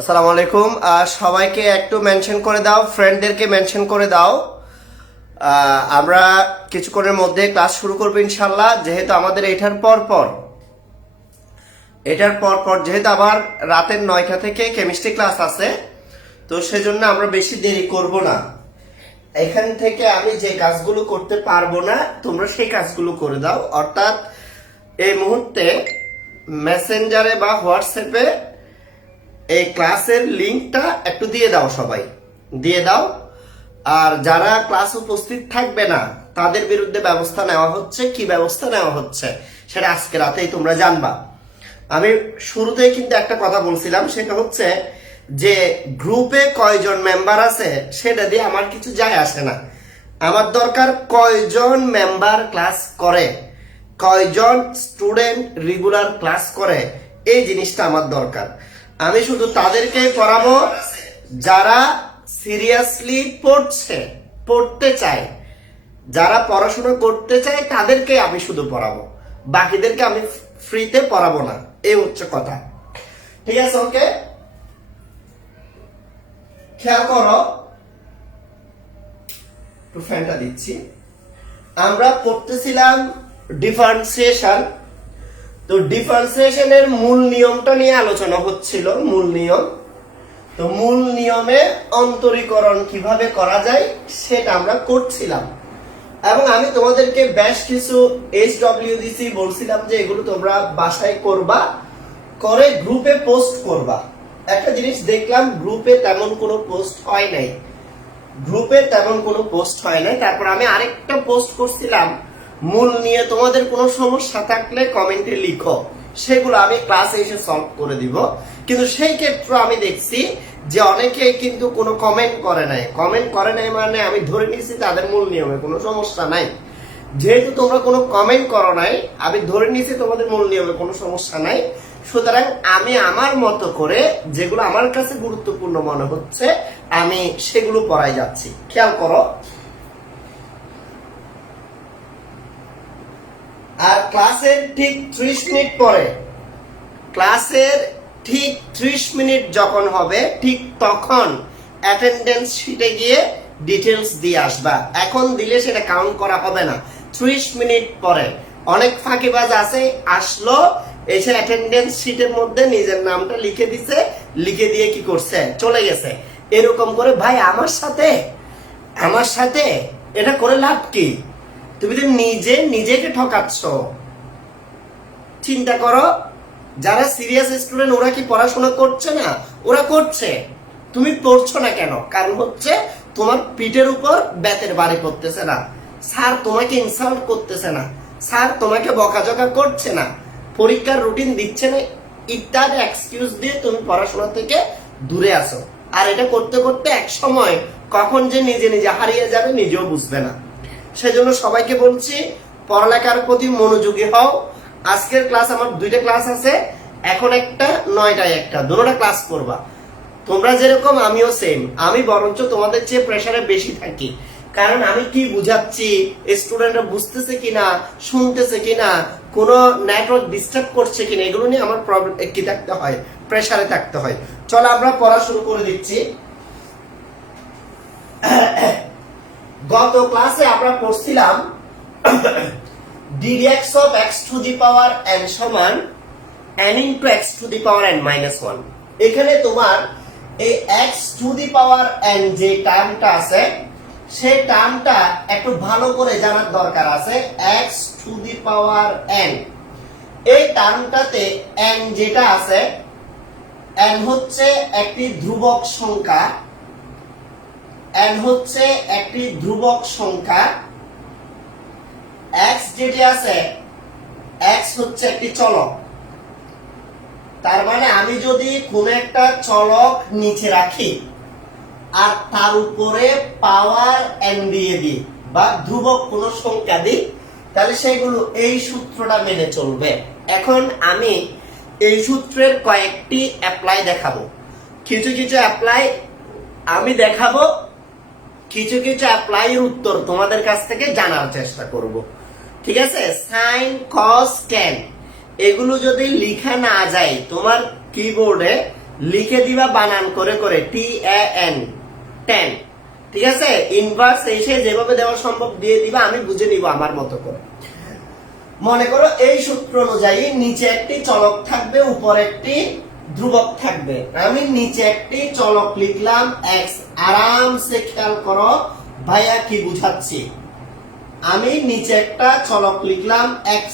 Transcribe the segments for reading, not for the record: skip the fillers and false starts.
আসসালামু আলাইকুম। সবাইকে একটু মেনশন করে দাও, ফ্রেন্ডদেরকে মেনশন করে দাও। আমরা কিছুক্ষণের মধ্যে ক্লাস শুরু করবো ইনশাল্লাহ। যেহেতু আমাদের এটার পর যেহেতু আবার রাতের 9টা থেকে কেমিস্ট্রি ক্লাস আছে, তো সেজন্য আমরা বেশি দেরি করব না। এখান থেকে আমি যে কাজগুলো করতে পারবো না, তোমরা সেই কাজগুলো করে দাও। অর্থাৎ এই মুহূর্তে মেসেঞ্জারে বা হোয়াটসঅ্যাপে এই ক্লাসের লিঙ্কটা একটু দিয়ে দাও, সবাই দিয়ে দাও। আর যারা ক্লাস উপস্থিত থাকবে না তাদের বিরুদ্ধে ব্যবস্থা নেওয়া হচ্ছে। কি ব্যবস্থা নেওয়া হচ্ছে সেটা আজকে রাতেই তোমরা জানবা। আমি শুরুতেই কিন্তু একটা কথা বলছিলাম, সেটা হচ্ছে যে গ্রুপে কয়জন মেম্বার আছে সেটা দিয়ে আমার কিছু যায় আসে না। আমার দরকার কয়জন মেম্বার ক্লাস করে, কয়জন স্টুডেন্ট রেগুলার ক্লাস করে, এই জিনিসটা আমার দরকার। আমি শুধু তাদেরকেই পড়াবো যারা সিরিয়াসলি পড়তে চায়, যারা পড়াশোনা করতে চায় তাদেরকে আমি শুধু পড়াবো, বাকিদেরকে আমি ফ্রিতে পড়াবো না। এই হচ্ছে কথা, ঠিক আছে? ওকে, খেয়াল করো, একটু ফ্যানটা দিচ্ছি। আমরা পড়তেছিলাম ডিফারেন্সিয়েশন। তো ডিফারেন্সিয়েশনের মূল নিয়মটা নিয়ে আলোচনা হচ্ছিল। মূল নিয়ম, তো মূল নিয়মে অন্তরীকরণ কিভাবে করা যায় সেটা আমরা করছিলাম। এবং আমি তোমাদেরকে বেশ কিছু HW দিছি, বলছিলাম যে এগুলো তোমরা বাসায় করবা, করে গ্রুপে পোস্ট করবা। একটা জিনিস দেখলাম, গ্রুপে তেমন কোনো পোস্ট হয় নাই, তারপর আমি আরেকটা পোস্ট করছিলাম, মূল নিয়ে তোমাদের কোনো সমস্যা থাকলে কমেন্টে লিখো, সেগুলো আমি ক্লাসে এসে সলভ করে দিব। কিন্তু সেই ক্ষেত্রে আমি দেখছি যে অনেকে কিন্তু কোনো কমেন্ট করে নাই, মানে আমি ধরে নিয়েছি তাদের মূল নিয়মে কোনো সমস্যা নাই। যেহেতু তোমরা কোনো কমেন্ট করো নাই, আমি ধরে নিয়েছি তোমাদের মূল নিয়মে কোনো সমস্যা নাই। সুতরাং আমি আমার মতো করে যেগুলো আমার কাছে গুরুত্বপূর্ণ মনে হচ্ছে আমি সেগুলো পড়াই যাচ্ছি। খেয়াল করো। আর ক্লাসের ঠিক 30 মিনিট পরে, ক্লাসের ঠিক 30 মিনিট যখন হবে, ঠিক তখন অ্যাটেন্ডেন্স শিটে গিয়ে ডিটেলস দিয়ে আসবা। এখন দিলে সেটা কাউন্ট করা হবে না। 30 মিনিট পরে অনেক ফাঁকিবাজ আছে, আসলো, এসে অ্যাটেন্ডেন্স শিটের মধ্যে নিজের নামটা লিখে দিছে, লিখে দিয়ে কি করছে, চলে গেছে। এরকম করে ভাই আমার সাথে এটা করে লাভ কি? তুমি তো নিজেকে ঠকাচ্ছ। চিন্তা করো, যারা সিরিয়াস স্টুডেন্ট ওরা কি পড়াশোনা করছে না? ওরা করছে, তুমি পড়ছো না কেন? কারণ হচ্ছে তোমার পিঠের উপর বেতের বাড়ি পড়তেছে না, স্যার তোমাকে ইনসাল্ট করতেছে না, স্যার তোমাকে বকাঝকা করছে না, পরীক্ষার রুটিন দিচ্ছে না, ইত্যাদি এক্সকিউজ দিয়ে তুমি পড়াশোনা থেকে দূরে আসো। আর এটা করতে করতে এক সময় কখন যে নিজে হারিয়ে যাবে নিজেও বুঝবে না। সেজন্য সবাইকে বলছি, পড়ালেখার প্রতি মনোযোগী হও। আজকের ক্লাস আমার 2টা ক্লাস আছে, এখন একটা, 9টায় একটা, দুটোটা ক্লাস করবা। তোমরা যেরকম আমিও সেম, আমি বরঞ্চ তোমাদের চেয়ে প্রেসারে বেশি থাকি। কারণ আমি কি বুঝাচ্ছি, স্টুডেন্টরা বুঝতেছে কিনা, শুনতেছে কিনা, কোনো নেটওয়ার্ক ডিস্টার্ব করছে কিনা, এগুলো নিয়ে আমার প্রবলেম কি থাকতে হয়, প্রেসারে থাকতে হয়। চলো আমরা পড়া শুরু করে দিচ্ছি। গত ক্লাসে আমরা পড়ছিলাম ddx of x to the power n সমান n into x to the power n minus 1। এখানে তোমার এই x to the power n যে টার্মটা আছে, সেই টার্মটা একটু ভালো করে জানার দরকার আছে। x to the power n, এই টার্মটাতে n যেটা আছে, n হচ্ছে একটি ধ্রুবক সংখ্যা, x যেটি আছে, x হচ্ছে একটি চলক। তার মানে আমি যদি কোন একটা চলক নিচে রাখি আর তার উপরে পাওয়ার n দিয়ে দিই বা ধ্রুবক কোন সংখ্যা দিই, তাহলে সেগুলো এই সূত্রটা মেনে চলবে। এখন আমি এই সূত্রের কয়েকটি অ্যাপ্লাই দেখাবো, কিছু অ্যাপ্লাই আমি দেখাবো, কিছু অ্যাপ্লাইয়ের উত্তর তোমাদের কাছ থেকে জানার চেষ্টা করব। ঠিক আছে? সাইন, কস, ট্যান এগুলো যদি লেখা না যায় তোমার কিবোর্ডে, লিখে দিবা বানান করে করে, TAN, 10। ঠিক আছে, ইনভার্স এসে যেভাবে দেওয়া সম্ভব দিয়ে দিবা, আমি বুঝে নিব আমার মতো করে। মনে করো এই সূত্র অনুযায়ী নিচে একটি চলক থাকবে, উপরে একটি ধ্রুবক থাকবে। আমি নিচে একটি চলক লিখলাম x। আরামসে খেয়াল করো ভাইয়া কি বুঝাচ্ছি। আমি নিচে একটা চলক লিখলাম x,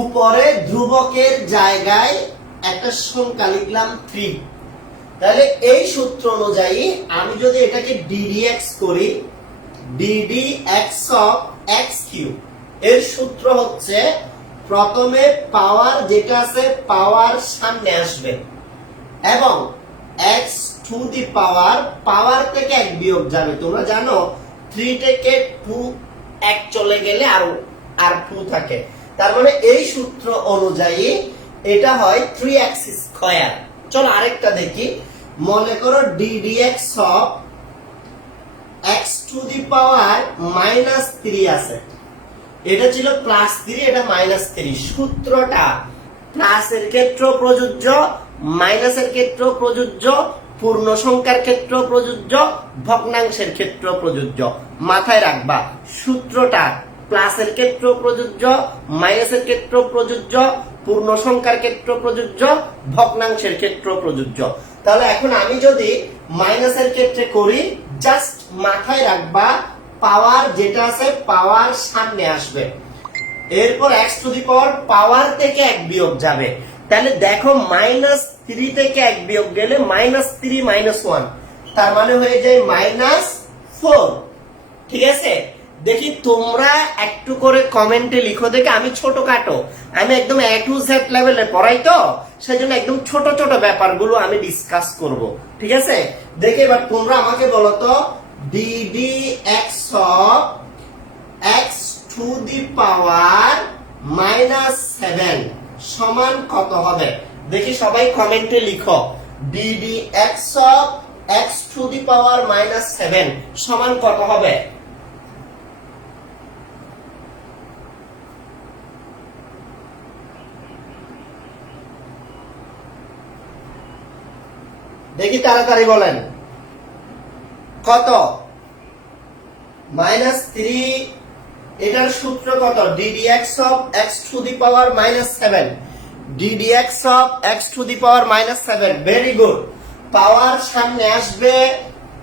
উপরে ধ্রুবকের জায়গায় একটা সংখ্যা লিখলাম 3। তাহলে এই সূত্র অনুযায়ী আমি যদি এটাকে ddx করি, ddx of x cube, এর সূত্র হচ্ছে প্রথমে পাওয়ার যেটা আছে পাওয়ার সামনে আসবে এবং x টু দি পাওয়ার থেকে 1 বিয়োগ যাবে। তোমরা জানো 3 থেকে 2 1 চলে গেলে আর 2 থাকে, তার মানে এই সূত্র অনুযায়ী এটা হয় 3x স্কয়ার। চলো আরেকটা দেখি। মনে করো ddx of x to the power -3 আছে, এটা ছিল +3, এটা -3। সূত্রটা প্লাসের ক্ষেত্রেও প্রযোজ্য, মাইনাসের ক্ষেত্রেও প্রযোজ্য, পূর্ণ সংখ্যার ক্ষেত্রেও প্রযোজ্য, ভগ্নাংশের ক্ষেত্রেও প্রযোজ্য। মাথায় রাখবা সূত্রটা প্লাসের ক্ষেত্রেও প্রযোজ্য, মাইনাসের ক্ষেত্রেও প্রযোজ্য, পূর্ণ সংখ্যার ক্ষেত্রেও প্রযোজ্য, ভগ্নাংশের ক্ষেত্রেও প্রযোজ্য। তাহলে এখন আমি যদি মাইনাসের ক্ষেত্রে করি, জাস্ট মাথায় রাখবা পাওয়ার যেটা আছে পাওয়ার সামনে আসবে, এরপর x টু দি পাওয়ার থেকে 1 বিয়োগ যাবে। তাহলে দেখো -3 থেকে 1 বিয়োগ গেলে -3 -1, তার মানে হয়ে যায় -4। ঠিক আছে, দেখি তোমরা একটু করে কমেন্টে লিখো দেখে। আমি ছোটখাটো, আমি একদম A to Z লেভেলে পড়াই, তো সেজন্য একদম ছোট ছোট ব্যাপারগুলো আমি ডিসকাস করব। ঠিক আছে, দেখে এবার তোমরা আমাকে বলো তো ddx of x to the power -7 সমান কত হবে? দেখি সবাই কমেন্টে লিখো ddx of x to the power -7 সমান কত হবে? দেখি তাড়াতাড়ি বলেন কত? -3। এটার সূত্র কত? ddx of x to the power -7, ddx of x to the power -7। Very good. Power সামনে আসবে,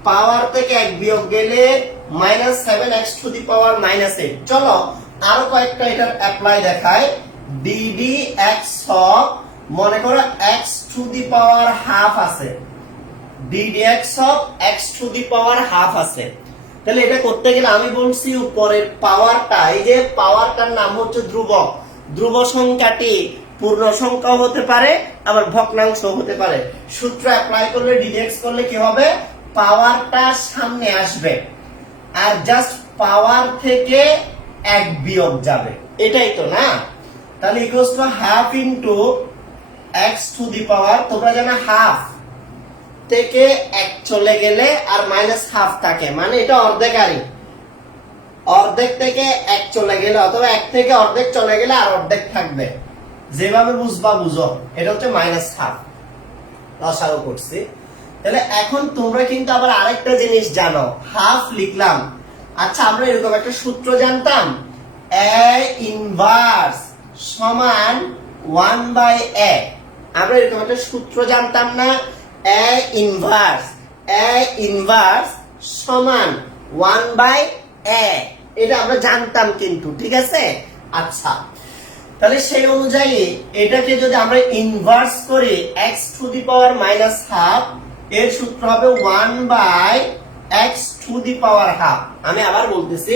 পাওয়ার থেকে 1 বিয়োগ গেলে -7x to the power -8। চলো আরো কয়েকটা এটার অ্যাপ্লাই দেখাই। ddx of মনে করো x to the power half আছে, ddx of x to the power half আছে। তাহলে এটা করতে গেলে আমি বলছি উপরের পাওয়ারটা, এই যে পাওয়ারটার নাম হচ্ছে ধ্রুবক। ধ্রুব সংখ্যাটি পূর্ণ সংখ্যা হতে পারে, আবার ভগ্নাংশ হতে পারে। সূত্র অ্যাপ্লাই করলে ddx করলে কি হবে? পাওয়ারটা সামনে আসবে আর জাস্ট পাওয়ার থেকে 1 বিয়োগ যাবে, এটাই তো না? তাহলে equals to half into x to the power, তোমরা জানো হাফ থেকে 1 চলে গেলে আর -হাফ থাকে, মানে এটা অর্ধেকারই। অর্ধেক থেকে 1 চলে গেলে অথবা 1 থেকে অর্ধেক চলে গেলে আর অর্ধেক থাকবে। যেভাবে বুঝবা বুঝো, এটা হচ্ছে -হাফ। লসাগু করছি। তাহলে এখন তোমরা কিন্তু আবার আরেকটা জিনিস জানো, হাফ লিখলাম। আচ্ছা আমরা এরকম একটা সূত্র জানতাম, a ইনভার্স সমান 1/a। আমরা এরকম একটা সূত্র জানতাম না, a ইনভার্স সমান 1/a। এটা আমরা জানতাম কিন্তু, ঠিক আছে? আচ্ছা তাহলে সেই অনুযায়ী এটাকে যদি আমরা ইনভার্স করি x to the power -half, এর সূত্র হবে 1/x two the power half. আমি আবার বলতেছি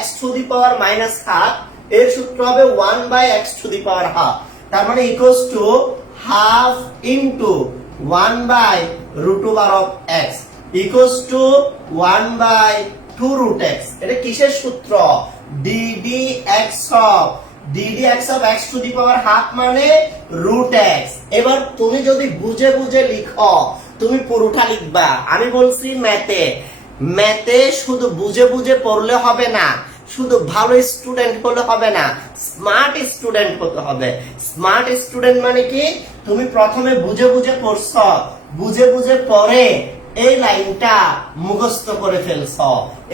x to the power -half, এর সূত্র হবে 1/x two the power half. তার মানে equals to half into 1/√2 of x equals to 1/2√x। এটা কিসের সূত্র? ddx of x to the power half মানে √x। এবার তুমি যদি বুঝে বুঝে লিখো, তুমি পুরোটা লিখবা। আমি বলছি ম্যাথে শুধু বুঝে বুঝে পড়লে হবে না, শুধু ভালো স্টুডেন্ট হলে হবে না, স্মার্ট স্টুডেন্ট হতে হবে। স্মার্ট স্টুডেন্ট মানে কি? তুমি প্রথমে বুঝে বুঝে পড়ছ, বুঝে বুঝে পরে এই লাইনটা মুখস্থ করে ফেলছ।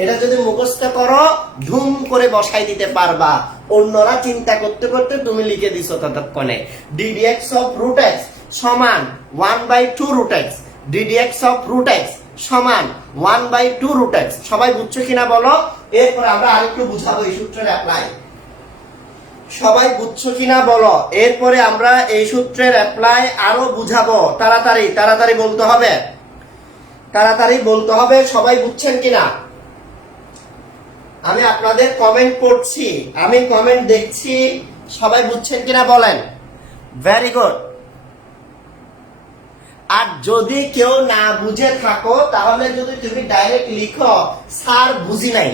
এটা যদি মুখস্থ করো ধুম করে বসাই দিতে পারবা। অন্যরা চিন্তা করতে করতে তুমি লিখে দিছো ততক্ষণে। ddx of root x সমান 1/2 root x, ddx of root x সমান 1/2 root x। সবাই বুঝছো কিনা বলো? এরপর আমরা আরেকটু বুঝাবো এই সূত্রের অ্যাপ্লাই। সবাই বুঝছো কিনা বলো? এরপরে আমরা এই সূত্রের অ্যাপ্লাই আরো বুঝাবো। তাড়াতাড়ি তাড়াতাড়ি বলতে হবে, তাড়াতাড়ি বলতে হবে। সবাই বুঝছেন কিনা? আমি আপনাদের কমেন্ট পড়ছি, আমি কমেন্ট দেখছি, সবাই বুঝছেন কিনা বলেন। Very good. আর যদি কেউ না বুঝে থাকো তাহলে যদি তুমি ডাইরেক্ট লিখো স্যার বুঝি নাই,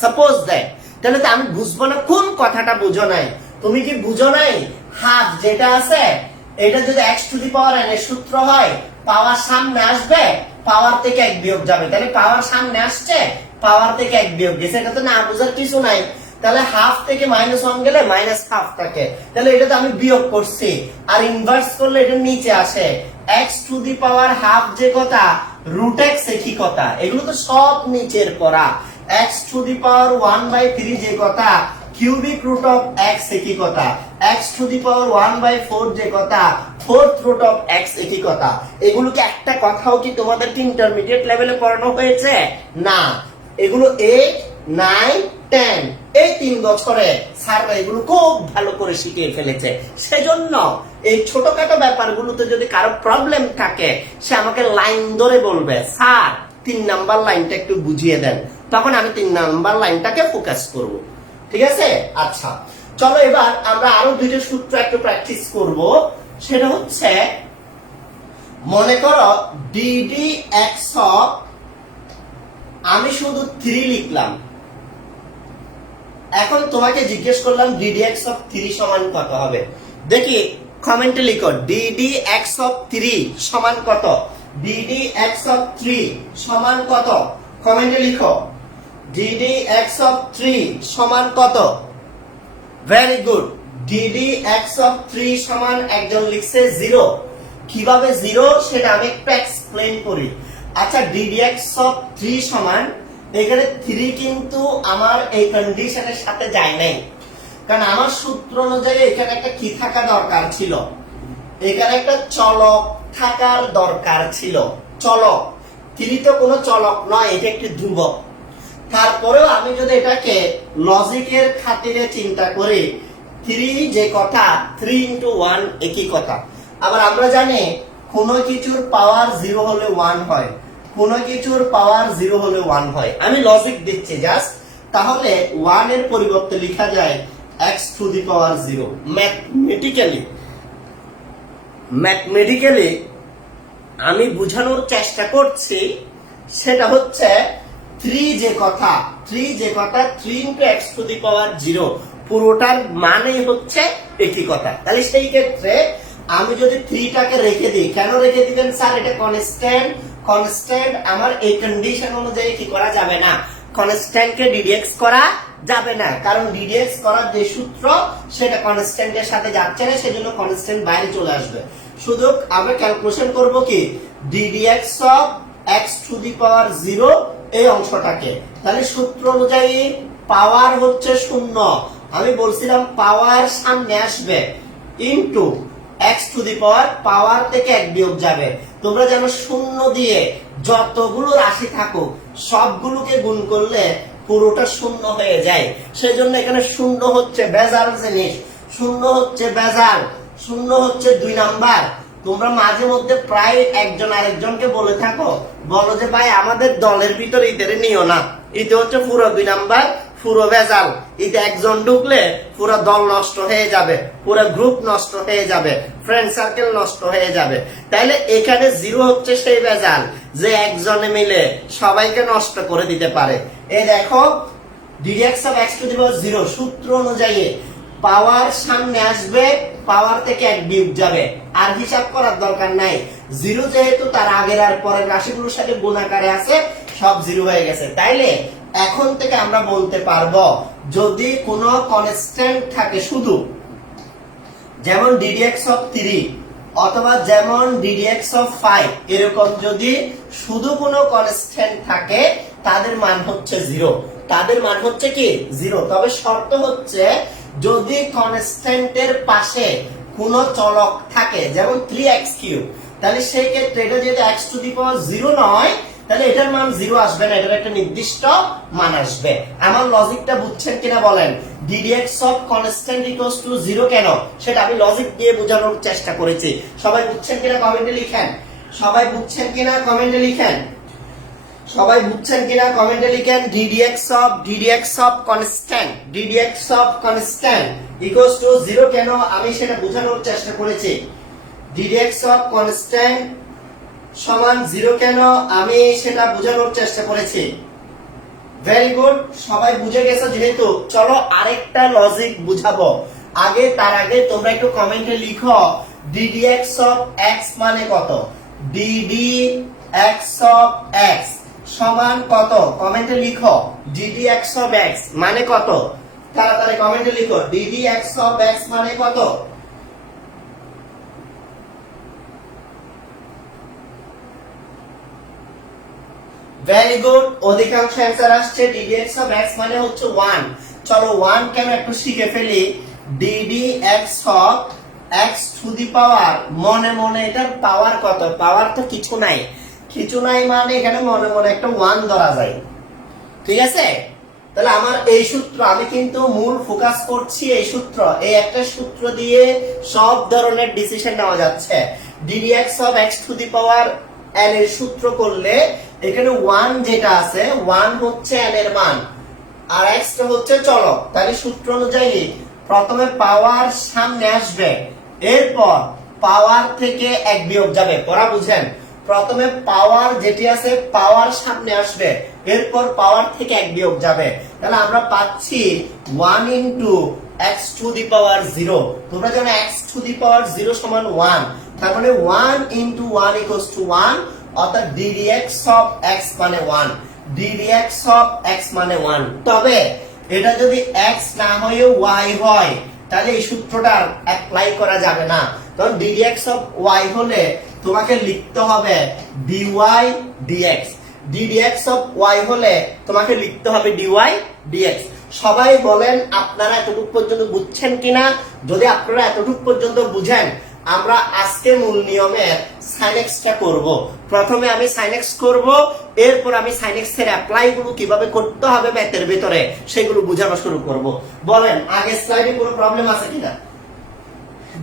সাপোজ দ্যাট, তাহলে তো আমি বুঝবো না কোন কথাটা বুঝো নাই। তুমি কি বুঝো নাই হাফ যেটা আছে এটা যদি x to the power n এর সূত্র হয়, পাওয়ার সামনে আসবে, পাওয়ার থেকে 1 বিয়োগ যাবে। তাহলে পাওয়ার সামনে আসছে, পাওয়ার থেকে 1 বিয়োগ গেছে। এটা তো না বুঝার কিছু নাই। তাহলে হাফ থেকে -1 গেলে -হাফ থাকে। তাহলে এটা তো আমি বিয়োগ করছি। আর ইনভার্স করলে এটা নিচে আসে। x to the power half যে কথা, রুট x একই কথা। এগুলো তো সব নিচের পড়া। x টু দি পাওয়ার 1/3 যে কথা, কিউবিক রুট অফ x একই কথা। x টু দি পাওয়ার 1/4 যে কথা, ফোর্থ রুট অফ x একই কথা। এগুলোকে একটা কথাও কি তোমাদেরকে ইন্টারমিডিয়েট লেভেলে পড়ানো হয়েছে? না। এগুলো 8, 9, 10 এই 3 বছরে স্যাররা এগুলো খুব ভালো করে শিখিয়ে ফেলেছে। সেজন্য এই ছোটখাটো ব্যাপারগুলোতে যদি কারো প্রবলেম থাকে সে আমাকে লাইন ধরে বলবে, স্যার 3 নাম্বার লাইনটা একটু বুঝিয়ে দেন। তখন আমি 3 নাম্বার লাইনটাকে ফোকাস করব। ঠিক আছে? আচ্ছা, চলো এবার আমরা আরো দুইটা সূত্র একটু প্র্যাকটিস করব। সেটা হচ্ছে, মনে করো ddx of, আমি শুধু 3 লিখলাম। এখন তোমাকে জিজ্ঞেস করলাম ddx of 3 সমান কত হবে। দেখি কমেন্টে লিখো ddx of 3 সমান কত, ddx of 3 সমান কত, কমেন্টে লিখো ddx of 3 সমান কত। Very good. ddx of 3 সমান একজন লিখছে 0। কিভাবে 0 সেটা আমি একটু এক্সপ্লেইন করি। আচ্ছা, ddx of 3 সমান, এখানে 3 কিন্তু আমার এই কন্ডিশনের সাথে যায় নাই, কারণ আমার সূত্র অনুযায়ী এখানে একটা কি থাকা দরকার ছিল, এখানে একটা চলক থাকার দরকার ছিল। চলক 3 তো কোনো চলক নয়, এটা একটি ধ্রুবক। তারপরেও আমি যদি এটাকে লজিকের খাতিরে চিন্তা করি, 3 যে কথা, 3 into 1 একই কথা। আবার আমরা জানি কোনো কিছুর পাওয়ার 0 হলে 1 হয়, কোনো কিছুর পাওয়ার 0 হলে 1 হয়। আমি লজিক দিচ্ছি জাস্ট। তাহলে 1 এর পরিবর্তে লেখা যায় x to the power 0। Mathematically আমি বোঝানোর চেষ্টা করছি, সেটা হচ্ছে 3 যে কথা, 3 into x to the power 0 পুরোটার মানেই হচ্ছে একই কথা। তাহলে সেই ক্ষেত্রে আমি যদি 3টাকে রেখে দিই, কেন রেখে দিবেন স্যার? এটা কনস্ট্যান্ট, কনস্ট্যান্ট আমার এই কন্ডিশন অনুযায়ী কি করা যাবে না, কনস্ট্যান্টকে ddx করা যাবে না, কারণ ddx করার যে সূত্র সেটা কনস্ট্যান্টের সাথে যাচ্ছে না, সেজন্য কনস্ট্যান্ট বাইরে চলে আসবে। শুধু আমরা ক্যালকুলেশন করব কি ddx of x to the power 0 এই অংশটাকে। তাহলে সূত্র অনুযায়ী পাওয়ার হচ্ছে 0, আমি বলছিলাম পাওয়ার সামনে আসবে, ইনটু x টু দি পাওয়ার, পাওয়ার থেকে 1 বিয়োগ যাবে। তোমরা জানো 0 দিয়ে যতগুলো রাশি থাকুক সবগুলোকে গুণ করলে পুরোটা 0 হয়ে যায়। সেজন্য এখানে 0 হচ্ছে বেজাল জিনিস, 0 হচ্ছে বেজাল, 0 হচ্ছে 2 নাম্বার। তোমরা মাঝে মধ্যে প্রায় একজন আরেকজনকে বলে থাকো, বলো যে ভাই আমাদের দলের ভিতরে ইতারে নিও না, এটা হচ্ছে পুরো 2 নাম্বার, পুরো বেজাল। এতে একজন ঢুকলে পুরো দল নষ্ট হয়ে যাবে, পুরো গ্রুপ নষ্ট হয়ে যাবে, ফ্রেন্ড সার্কেল নষ্ট হয়ে যাবে। তাইলে এখানে 0 হচ্ছে সেই বেজাল যে একজনে মিলে সবাইকে নষ্ট করে দিতে পারে। এই দেখো ddx of x to the power 0 সূত্র অনুযায়ী পাওয়ার সামনে আসবে, পাওয়ার থেকে 1 বিয়োগ যাবে, আর হিসাব করার দরকার নাই। 0 যেহেতু তার আগের আর পরের রাশিগুলোর সাথে গুণাকারে আছে, সব 0 হয়ে গেছে। তাইলে এখন থেকে আমরা বলতে পারবো যদি কোনো কনস্ট্যান্ট থাকে শুধু, যেমন ddx of 3 অথবা যেমন ddx of 5 এরকম যদি শুধু কোনো কনস্ট্যান্ট থাকে তাদের মান হচ্ছে 0, তাদের মান হচ্ছে কি 0। তবে শর্ত হচ্ছে যদি কনস্ট্যান্টের পাশে কোনো চলক থাকে যেমন 3x3, তাহলে সেই ক্ষেত্রে এটা যেহেতু x টু দি পাওয়ার 0 নয়, তাহলে এটার মান 0 আসবে না, এটার একটা নির্দিষ্ট মান আসবে। আমার লজিকটা বুঝছেন কিনা বলেন? ddx of constant equals to 0 কেন সেটা আমি লজিক দিয়ে বোঝানোর চেষ্টা করেছি। সবাই বুঝছেন কিনা কমেন্টে লিখেন, সবাই বুঝছেন কিনা কমেন্টে লিখেন, সবাই বুঝছেন কিনা কমেন্টে লিখেন। ddx of constant equals to 0 কেন আমি সেটা বোঝানোর চেষ্টা করেছি। ddx of constant সমান 0 কেন আমি সেটা বোঝানোর চেষ্টা করেছি। ভেরি গুড, সবাই বুঝে গেছো যেহেতু, চলো আরেকটা লজিক বুঝাবো। তার আগে তোমরা একটু কমেন্টে লিখো ddx of x মানে কত, ddx of x সমান কত, কমেন্টে লিখো ddx of x মানে কত, তাড়াতাড়ি কমেন্টে লিখো ddx of x মানে কত। ভেরি গুড, অধিকাংশ অ্যান্সার আসছে ddx of x মানে হচ্ছে 1। চলো 1 কেন একটু শিখে ফেলি। ddx of x to the power, মনে মনে এটার পাওয়ার কত, পাওয়ার তো কিছু নাই, কিছু নাই মানে এখানে মনে মনে একটা 1 ধরা যায়, ঠিক আছে। তাহলে আমার এই সূত্র, আমি কিন্তু মূল ফোকাস করছি এই সূত্র, এই একটা সূত্র দিয়ে সব ধরনের ডিসিশন নেওয়া যাচ্ছে। ddx of x to the power n এর সূত্র করলে এখানে 1 যেটা আছে 1 হচ্ছে n এর মান আর x টা হচ্ছে চলক। তাহলে সূত্র অনুযায়ী প্রথমে পাওয়ার সামনে আসবে, এরপর পাওয়ার থেকে 1 বিয়োগ যাবে। পড়া বুঝেন, প্রথমে পাওয়ার যেটি আছে পাওয়ার সামনে আসবে, এরপর পাওয়ার থেকে 1 বিয়োগ যাবে। তাহলে আমরা পাচ্ছি 1 into x to the power 0। তোমরা জানো x টু দি পাওয়ার 0 সমান 1, তার মানে 1 ইনটু 1 ইকুয়ালস টু 1, অর্থাৎ ddx of x মানে 1, ddx of x মানে 1। তবে এটা যদি x না হয়ে y হয় তাহলে এই সূত্রটা অ্যাপ্লাই করা যাবে না। তখন ddx of y হলে তোমাকে লিখতে হবে dy dx, ddx of y হলে তোমাকে লিখতে হবে dy dx। সবাই বলেন আপনারা এতটুকু পর্যন্ত বুঝছেন কিনা? যদি আপনারা এতটুকু পর্যন্ত বুঝেন, আমরা আজকে মূল নিয়মের sin x টা করব। প্রথমে আমি sin x করব, এরপর আমি sin x এর অ্যাপ্লাই গুলো কিভাবে করতে হবে ম্যাথের ভিতরে সেগুলো বোঝানো শুরু করব। বলেন আগের স্লাইডে কোনো প্রবলেম আছে কিনা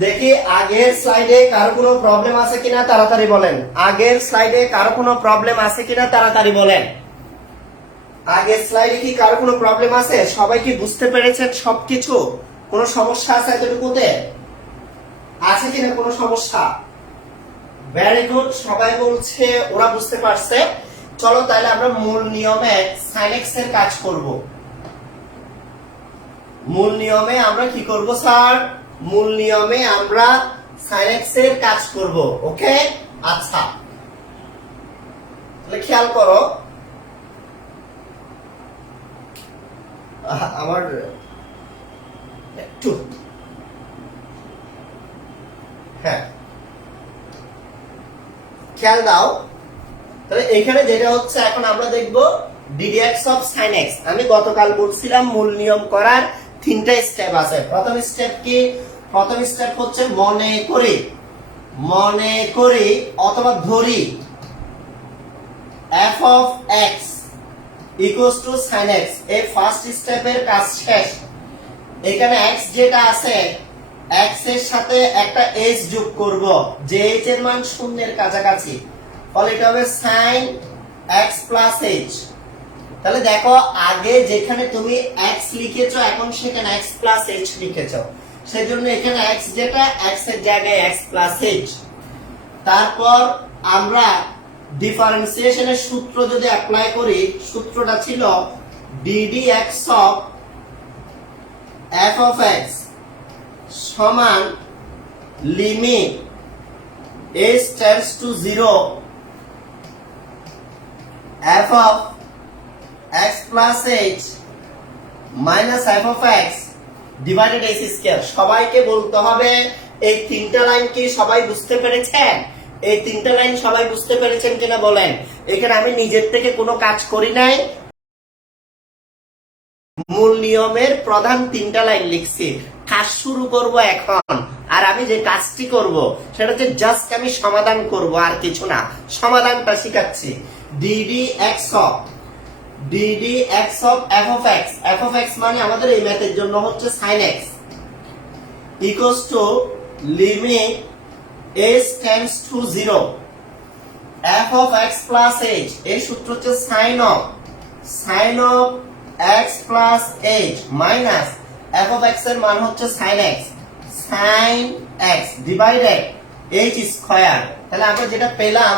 দেখি, আগের স্লাইডে কারো কোনো প্রবলেম আছে কিনা তাড়াতাড়ি বলেন। আগের স্লাইডে কারো কোনো প্রবলেম আছে কিনা তাড়াতাড়ি বলেন। আগের স্লাইডে কি কারো কোনো প্রবলেম আছে? সবাই কি বুঝতে পেরেছেন সবকিছু? কোনো সমস্যা আছে এতটুকুতে? আছে কিনা কোনো সমস্যা? ভেরি গুড, সবাই বলছে ওরা বুঝতে পারছে। চলো তাহলে আমরা মূল নিয়মে sin x এর কাজ করব। মূল নিয়মে আমরা কি করব স্যার? মূল নিয়মে আমরা sin x এর কাজ করব। ওকে, আচ্ছা তাহলে খেয়াল করো, আমার একটু হ্যাঁ খেয়াল দাও। তাহলে এখানে যেটা হচ্ছে এখন আমরা দেখব ddx of sin x। আমি গতকাল বলছিলাম মূল নিয়ম করার 3টা স্টেপ আছে। প্রথম স্টেপ কি? প্রথম স্টেপ হচ্ছে মনে করি অথবা ধরি f of x equals to sin x। এই ফার্স্ট স্টেপের কাজ শেষ। এখানে x যেটা আছে x এর সাথে একটা h যোগ করব, যে h এর মান শূন্যের কাছাকাছি, ফলে এটা হবে sin x plus h। তাহলে দেখো আগে যেখানে তুমি x লিখেছো এখন সেখানে x plus h লিখেছো, সেজন্য এখানে x যেটা x এর জায়গায় x plus h। তারপর আমরা ডিফারেন্সিয়েশনের সূত্র যদি অ্যাপ্লাই করি, সূত্রটা ছিল ddx of f of x সমান limit h tends to 0 f of x plus h minus f of x divided h square। সবাইকে বলতে হবে এই তিনটা লাইন কি সবাই বুঝতে পেরেছেন? এই তিনটা লাইন সবাই বুঝতে পেরেছেন কিনা বলেন। এখানে আমি নিজের থেকে কোনো কাজ করি নাই, মূল নিয়মের প্রধান তিনটা লাইন লিখছি। কাজ শুরু করব এখন। আর আমি যে কাজটি করব সেটা হচ্ছে জাস্ট আমি সমাধান করব, আর কিছু না। সমাধানটা শিখাচ্ছি। D d x of f of x মানে আমাদের এই ম্যাথের জন্য হচ্ছে sin x equals to limit s tends to 0 f of x plus h, এই সূত্র হচ্ছে sin of x plus h minus f of x এর মান হচ্ছে sin x divided h square. তাহলে আমরা যেটা পেলাম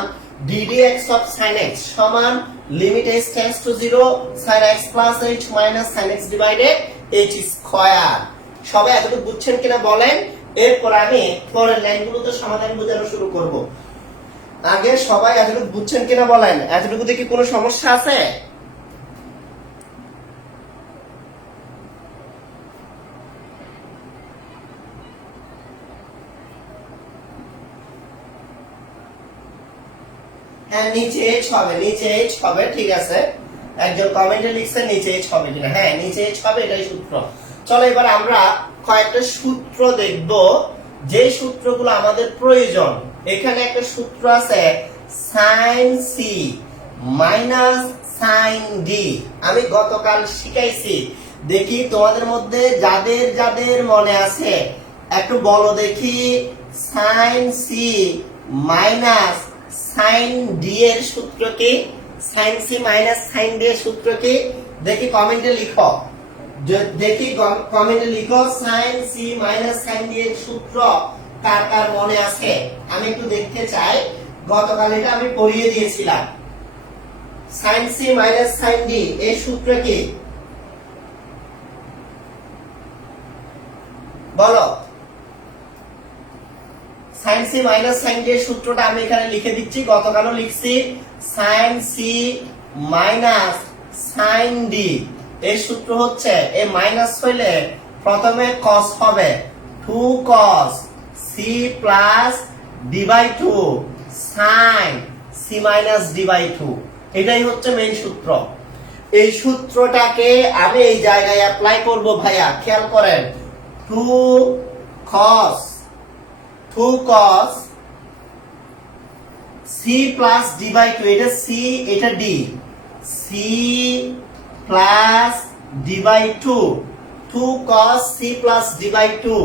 ddx of sin x সমান limit h tends to 0 sin x plus h minus sin x divided h square. সবাই এতটুকু বুঝছেন কিনা বলেন। এরপর আমি পরের লাইনগুলোতে সমাধান বোঝানো শুরু করব। আগে সবাই এতটুকু বুঝছেন কিনা বলেন। এতটুকুতে কি কোনো সমস্যা আছে? হ্যাঁ, নিচে h হবে, ঠিক আছে। একজন কমেন্টে লিখছে নিচে h হবে কিনা। হ্যাঁ, নিচে h হবে, এটাই সূত্র। চলো এবার আমরা কয়েকটা সূত্র দেখব, যে সূত্রগুলো আমাদের প্রয়োজন। এখানে একটা সূত্র আছে sin c minus sin d, আমি গতকাল শিখাইছি। দেখি তোমাদের মধ্যে যাদের যাদের মনে আছে একটু বলো দেখি। sin c minus sin d এর সূত্র কি? sin c minus sin d এর সূত্র কি? দেখি কমেন্টে লিখো। দেখি কমেন্টে লিখো sin c minus sin d এর সূত্র কার কার মনে আছে। আমি একটু দেখতে চাই। গতকাল এটা আমি পড়িয়ে দিয়েছিলাম। sin c minus sin d এর সূত্র কি বলো। sin c minus sin d এর সূত্রটা আমি এখানে লিখে দিচ্ছি, গতকালও লিখছি। sin c minus sin d এর সূত্র হচ্ছে, এই মাইনাস হইলে প্রথমে cos হবে 2 cos c plus d by 2 sin c minus d by 2। এটাই হচ্ছে মেইন সূত্র। এই সূত্রটাকে আমি এই জায়গায় অ্যাপ্লাই করব ভাইয়া, খেয়াল করেন। 2 cos c plus d by 2, এটা c এটা d, c plus d by 2, 2 cos c plus d by 2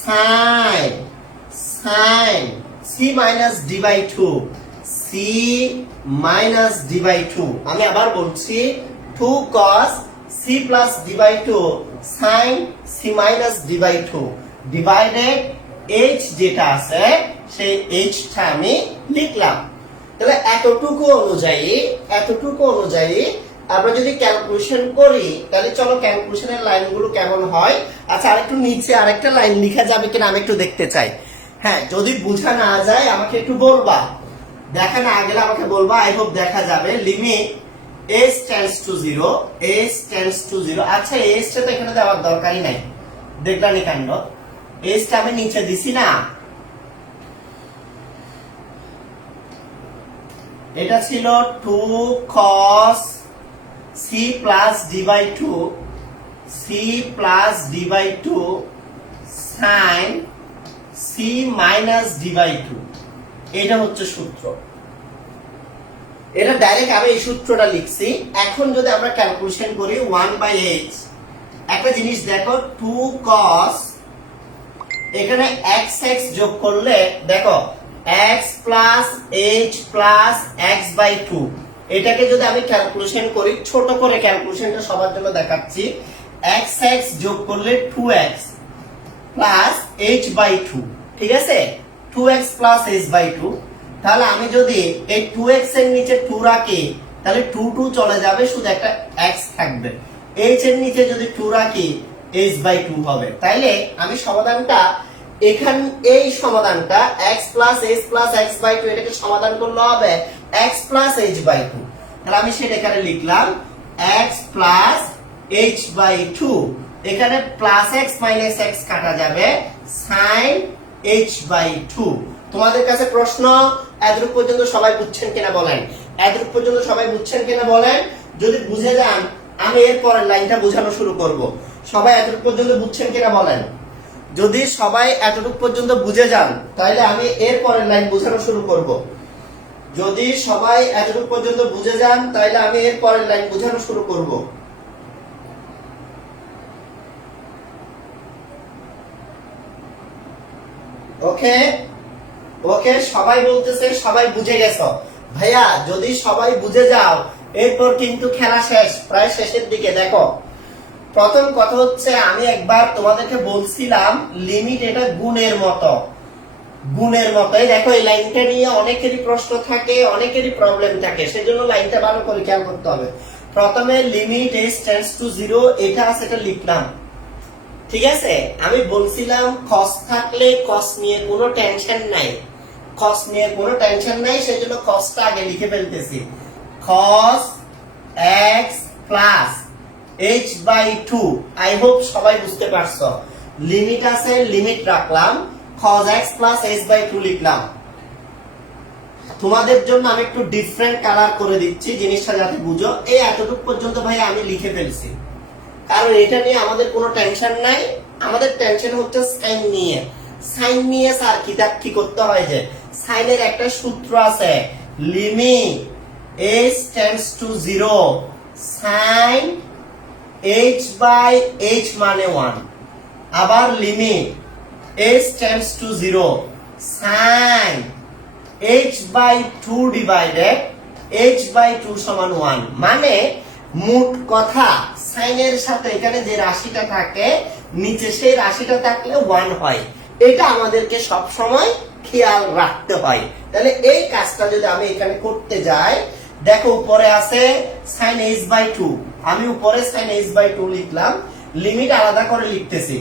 sin c minus d by 2, c minus d by 2। আমি আবার বলছি 2 cos c plus d by 2 sin c minus d by 2 divided h যেটা আছে সেই h টা আমি লিখলাম। তাহলে এতটুকু অনুযায়ী আমরা যদি ক্যালকুলেশন করি, তাহলে চলো ক্যালকুলেশনের লাইনগুলো কেমন হয়। আচ্ছা, আরেকটু নিচে আরেকটা লাইন লেখা যাবে কিনা আমি একটু দেখতে চাই। হ্যাঁ, যদি বোঝা না যায় আমাকে একটু বলবা, দেখা না গেলে আমাকে বলবা। আই হোপ দেখা যাবে। লিমিট s টেন্ডস টু 0, আচ্ছা s টা তো এখানে দেওয়ার দরকারই নাই, দেখলাম কাণ্ড। s টা আমি নিচে দিছি না, এটা ছিল 2 cos c plus d by 2 sin c minus d by 2। এটা হচ্ছে সূত্র। এটা ডাইরেক্ট আমি এই সূত্রটা লিখছি। এখন যদি আমরা ক্যালকুলেশন করি 1/h, একটা জিনিস দেখো, 2 cos এখানে x যোগ করলে দেখো x plus h plus x by 2, এটাকে যদি আমি ক্যালকুলেশন করি, ছোট করে ক্যালকুলেশনটা সবার জন্য দেখাচ্ছি। x যোগ করলে 2x প্লাস h বাই 2, ঠিক আছে। 2x plus h by 2। তাহলে আমি যদি এই 2x এর নিচে 2 রাখি তাহলে 2 চলে যাবে, শুধু একটা x থাকবে। h এর নিচে যদি 2 রাখি h বাই 2 হবে। তাইলে আমি সমাধানটা এই সমাধানটা x plus h plus x by 2 এটাকে সমাধান করলে হবে x প্লাস h বাই 2। তাহলে আমি সেটা এখানে লিখলাম x প্লাস h বাই 2। এখানে প্লাস x মাইনাস x কাটা যাবে, sin h/2। তোমাদের কাছে প্রশ্ন, এতটুকু পর্যন্ত সবাই বুঝছেন কিনা বলেন, এতটুকু পর্যন্ত সবাই বুঝছেন কিনা বলেন। যদি বুঝে যান আমি এর পরের লাইনটা বোঝানো শুরু করব। সবাই এতটুকু পর্যন্ত বুঝছেন কিনা বলেন। যদি সবাই এতটুকু পর্যন্ত বুঝে যান তাহলে আমি এর পরের লাইন বোঝানো শুরু করব। যদি সবাই এতটুকু পর্যন্ত বুঝে যান তাহলে আমি এর পরের লাইন বোঝানো শুরু করব। ওকে ওকে, সবাই বলতেছে সবাই বুঝে গেছো। ভাইয়া যদি সবাই বুঝে যাও এরপর কিন্তু খেলা শেষ, প্রায় শেষের দিকে। দেখো প্রথম কথা হচ্ছে, আমি একবার তোমাদেরকে বলছিলাম লিমিট এটা গুণের মতো, গুণের মতো। এই দেখো এই লাইনটা নিয়ে অনেকেরই প্রশ্ন থাকে, অনেকেরই প্রবলেম থাকে, সেজন্য লাইনটা ভালো করে খেয়াল করতে হবে। প্রথমে লিমিট h টেন্ডস টু 0 এটা আছে, এটা লিখলাম, ঠিক আছে। আমি বলছিলাম cos থাকলে cos নিয়ে কোনো টেনশন নাই, cos নিয়ে কোনো টেনশন নাই, সেজন্য cosটা আগে লিখে ফেলতেছি। cos x plus h/2। I hope সবাই বুঝতে পারছো। লিমিট আছে, লিমিট রাখলাম, cos x প্লাস h/2 লিখলাম। তোমাদের জন্য আমি একটু ডিফারেন্ট কালার করে দিচ্ছি জিনিসটা যাতে বুঝো। এই এতটুকু পর্যন্ত ভাই আমি লিখে ফেলছি, কারণ এটা নিয়ে আমাদের কোনো টেনশন নাই। আমাদের টেনশন হচ্ছে সাইন নিয়ে। সাইন নিয়ে স্যার কি করতে হয়, যে সাইনের একটা সূত্র আছে, limit h tends to 0 sine h/h মানে 1, আবার limit h tends to 0 sine h/2 divided h/2 সমান 1। মানে মোট কথা সাইনের সাথে এখানে যে রাশিটা থাকে নিচে সেই রাশিটা থাকলে 1 হয়। এটা আমাদেরকে সব সময় খেয়াল রাখতে হয়। তাহলে এই কাজটা যদি আমি এখানে করতে যাই, দেখো উপরে আছে sin h/2, আমি উপরে sin h/2 লিখলাম, লিমিট আলাদা করে লিখতেছি,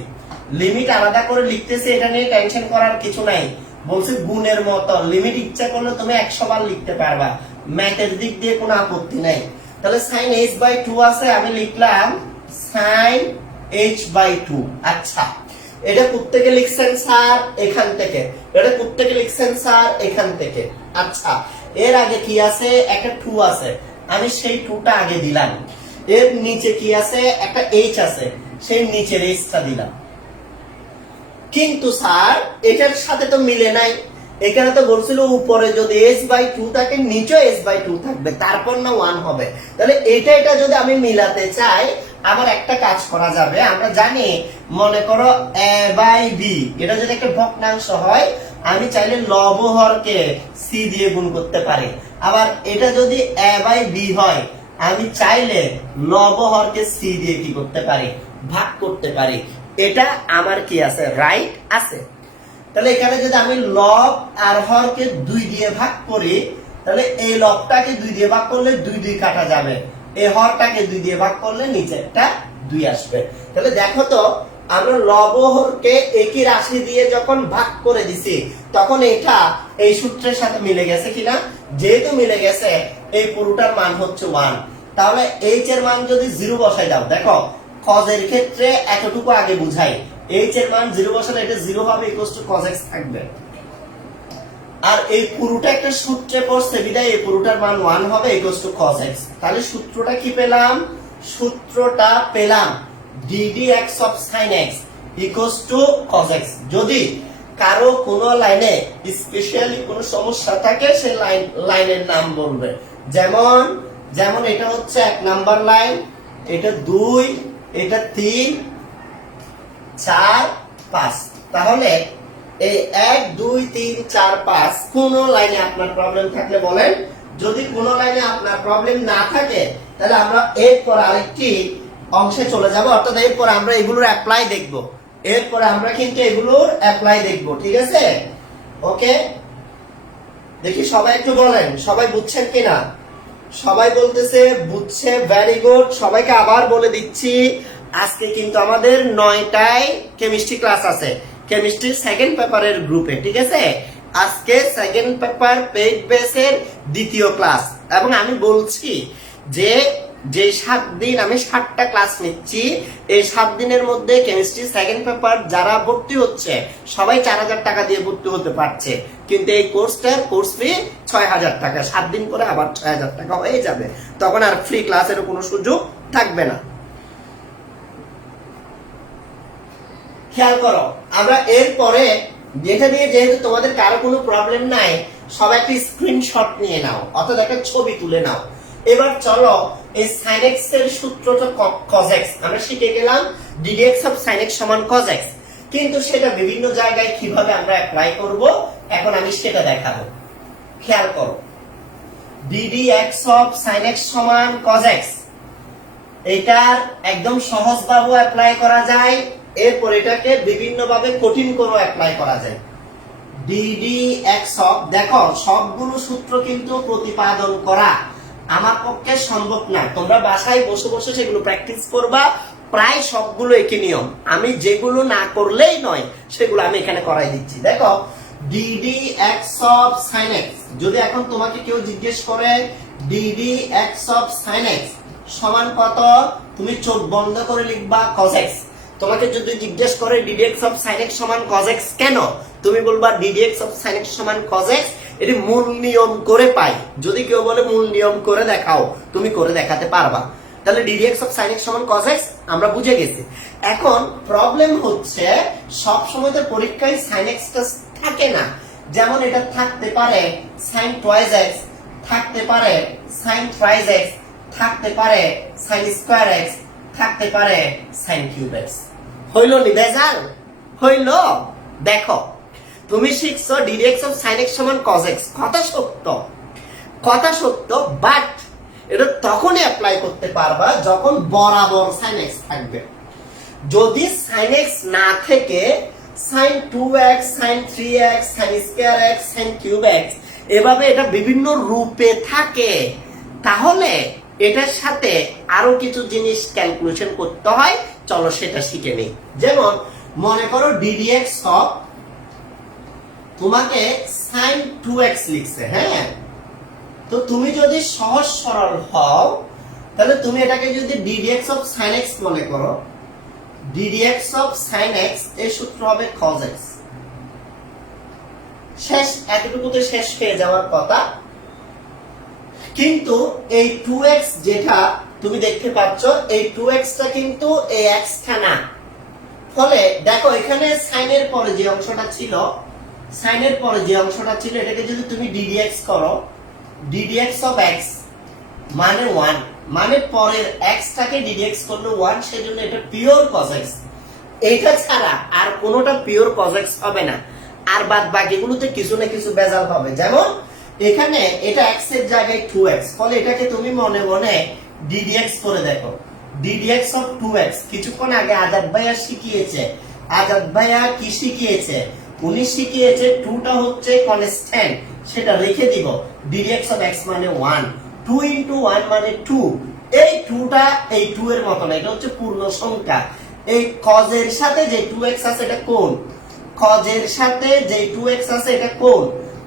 লিমিট আলাদা করে লিখতেছি, এটা নিয়ে টেনশন করার কিছু নাই। বলছি গুণের মতো, লিমিট ইচ্ছা করলে তুমি 100 বার লিখতে পারবা, ম্যাথের দিক দিয়ে কোনো আপত্তি নাই। তাহলে sin h/2 আছে, আমি লিখলাম sin h/2। আচ্ছা, এটা কোত্থেকে লিখছেন স্যার? এখান থেকে। এটা কোত্থেকে লিখছেন স্যার? এখান থেকে। আচ্ছা, এর আগে কি আছে? একটা 2 আছে, আমি সেই 2টা আগে দিলাম। এর নিচে কি আছে? একটা h আছে, সেই নিচের hটা দিলাম। কিন্তু স্যার এটার সাথে তো মিলে নাই। এখানে তো বলছিল উপরে যদি h/2 থাকে নিচে h/2 থাকবে, তারপর না 1 হবে। তাহলে এটা যদি আমি মিলাতে চাই, আবার একটা কাজ করা যাবে। আমরা জানি, মনে করো a/b এটা যদি একটা ভগ্নাংশ হয়, আমি চাইলে লব হরকে c দিয়ে গুণ করতে পারি। আবার এটা যদি a/b হয়, আমি চাইলে লব হরকে c দিয়ে কি করতে পারি? ভাগ করতে পারি। এটা আমার কি আছে? রাইট আছে। তাহলে এখানে যদি আমি লব আর হরকে 2 দিয়ে ভাগ করি, তাহলে এই লবটাকে 2 দিয়ে ভাগ করলে 2 কাটা যাবে, এই হরটাকে 2 দিয়ে ভাগ করলে নিচেরটা 2 আসবে। তাহলে দেখো তো, আমরা লব হরকে একই রাশি দিয়ে যখন ভাগ করে দিছি, তখন এটা এই সূত্রের সাথে মিলে গেছে কিনা? যেহেতু মিলে গেছে, এই পুরোটার মান হচ্ছে 1। তাহলে h এর মান যদি 0 বসাই দাও, দেখো cos এর ক্ষেত্রে এতটুকু আগে বুঝাই, h এর মান 0 বসালে এটা 0 হবে, ইকুয়াল টু cos x থাকবে। আর এই পুরোটা একটা সূত্রে পড়ছে বিধায় এই পুরোটার মান 1 হবে, ইকুয়াল টু cos x। তাহলে সূত্রটা কি পেলাম? সূত্রটা পেলাম ddx of sin x equal to cos x। যদি কারো কোনো লাইনে স্পেশালি কোনো সমস্যা থাকে, সেই লাইনের নাম বলবে। যেমন এটা হচ্ছে 1 নাম্বার লাইন, এটা 2, এটা 3, 4, 5। তাহলে এই 1, 2, 3, 4, 5 কোন লাইনে আপনার প্রবলেম থাকলে বলেন। যদি কোন লাইনে আপনার প্রবলেম না থাকে, তাহলে আমরা এরপর আরেকটি অংশে চলে যাব, অর্থাৎ এরপর আমরা এগুলোর অ্যাপ্লাই দেখব। এরপর আমরা কিন্তু এগুলোর অ্যাপ্লাই দেখব, ঠিক আছে? ওকে, দেখি সবাই একটু বলেন, সবাই বুঝছেন কিনা? সবাই বলতেছে বুঝছে, ভেরি গুড। সবাইকে আবার বলে দিচ্ছি, আজকে কিন্তু আমাদের 9টায় কেমিস্ট্রি ক্লাস আছে, কেমিস্ট্রির সেকেন্ড পেপারের গ্রুপে, ঠিক আছে? আজকে সেকেন্ড পেপার পেইড বেসের দ্বিতীয় ক্লাস। এবং আমি বলছি যে যে 7 দিন আমি 7টা ক্লাস নিচ্ছি, এই 7 দিনের মধ্যে কেমিস্ট্রি সেকেন্ড পেপার যারা ভর্তি হচ্ছে সবাই 4000 টাকা দিয়ে ভর্তি হতে পারছে, কিন্তু এই কোর্সটার কোর্স ফি 6000 টাকা। 7 দিন পরে আবার 6000 টাকা হয়ে যাবে, তখন আর ফ্রি ক্লাসের কোনো সুযোগ থাকবে না। খেয়াল করো, আমরা এরপরে যেটা দিয়ে, যেহেতু তোমাদের কারো কোনো প্রবলেম নাই, সবাই একটা স্ক্রিনশট নিয়ে নাও অথবা একটা ছবি তুলে নাও। এবার চলো এই sin x এর সূত্রটা cos x আমরা শিখে গেলাম, ddx অফ sin x সমান cos x, কিন্তু সেটা বিভিন্ন জায়গায় কিভাবে আমরা অ্যাপ্লাই করব এখন আমি সেটা দেখাবো। খেয়াল করো, ddx অফ sin x সমান cos x, এটার একদম সহজভাবে অ্যাপ্লাই করা যায়, এরপর এটাকে বিভিন্ন ভাবে কঠিন করে অ্যাপ্লাই করা যায়। ddx অফ, দেখো সবগুলো সূত্র কিন্তু প্রতিপাদন করা আমার পক্ষে সম্ভব না, তোমরা বাসায় বসে বসে সেগুলো প্র্যাকটিস করবা, প্রায় সবগুলো একই নিয়ম, আমি যেগুলো না করলেই নয় সেগুলো আমি এখানে করাই দিচ্ছি। দেখো ddx অফ sin x, যদি এখন তোমাকে কেউ জিজ্ঞেস করে ddx অফ sin x সমান কত, তুমি চোখ বন্ধ করে লিখবা cos x। তোমাকে যদি জিজ্ঞেস করে ddx অফ sin x সমান cos x কেন, তুমি বলবা ddx অফ sin x সমান cos x, এটি মূল নিয়ম করে পাই। যদি কেউ বলে মূল নিয়ম করে দেখাও, তুমি করে দেখাতে পারবা, তাহলে ddx অফ sin x সমান cos x আমরা বুঝে গেছি। এখন প্রবলেম হচ্ছে সব সময় তো পরীক্ষায় sin x টা থাকে না, যেমন এটা থাকতে পারে sin twice x, থাকতে পারে sin thrice x, থাকতে পারে sin square x, থাকতে পারে sin cube x। হইল নি বেজাল? হইল? দেখো তুমি শিখছো ddx অফ sin x সমান cos x, কথা সত্য, বাট এটা তখনই অ্যাপ্লাই করতে পারবা যখন বরাবর sin x থাকবে। যদি sin x না থেকে sin 2x, sin 3x, sin square x, sin cube x এভাবে এটা বিভিন্ন রূপে থাকে, তাহলে এটার সাথে আরো কিছু জিনিস ক্যালকুলেশন করতে হয়, চলো সেটা শিখে নেই। যেমন মনে করো ddx অফ, তোমাকে sin 2x লিখছে, হ্যাঁ, তো তুমি যদি সহজ সরল হও তাহলে তুমি এটাকে যদি ddx অফ sin x মনে করো, ddx অফ sin x এর সূত্র হবে cos x। শেষ, এতটুকুতে শেষ হয়ে যাওয়ার কথা, কিন্তু এই 2x যেটা তুমি দেখতে পাচ্ছ, এই 2x টা কিন্তু এই x টা না, ফলে দেখো এখানে sin এর পরে যে অংশটা ছিল, এটাকে যদি তুমি ddx করো, ddx অফ x মানে 1, মানে পরের x টাকে ddx করলে 1, সেজন্য এটা পিওর cos x। এটা ছাড়া আর কোনোটা পিওর cos x হবে না, আর বাদ বাকিগুলোতে কিছু না কিছু ভেজাল হবে। যেমন এখানে এটা x এর জায়গায় 2x, ফলে এটাকে তুমি মনে মনে ddx করে দেখো, ddx অফ 2x। কিছুক্ষণ আগে আজাদ ভাইয়া শিখিয়েছে, আজাদ ভাইয়া কি শিখিয়েছে, উনি শিখিয়েছে 2 টা হচ্ছে কনস্ট্যান্ট, সেটা রেখে দিব, ddx অফ x মানে 1, 2 into 1 মানে 2, এই 2 টা এই 2 এর মত না, এটা হচ্ছে পূর্ণ সংখ্যা। এই cos এর সাথে যে 2x আছে এটা কোণ, cos এর সাথে যে 2x আছে এটা কোণ,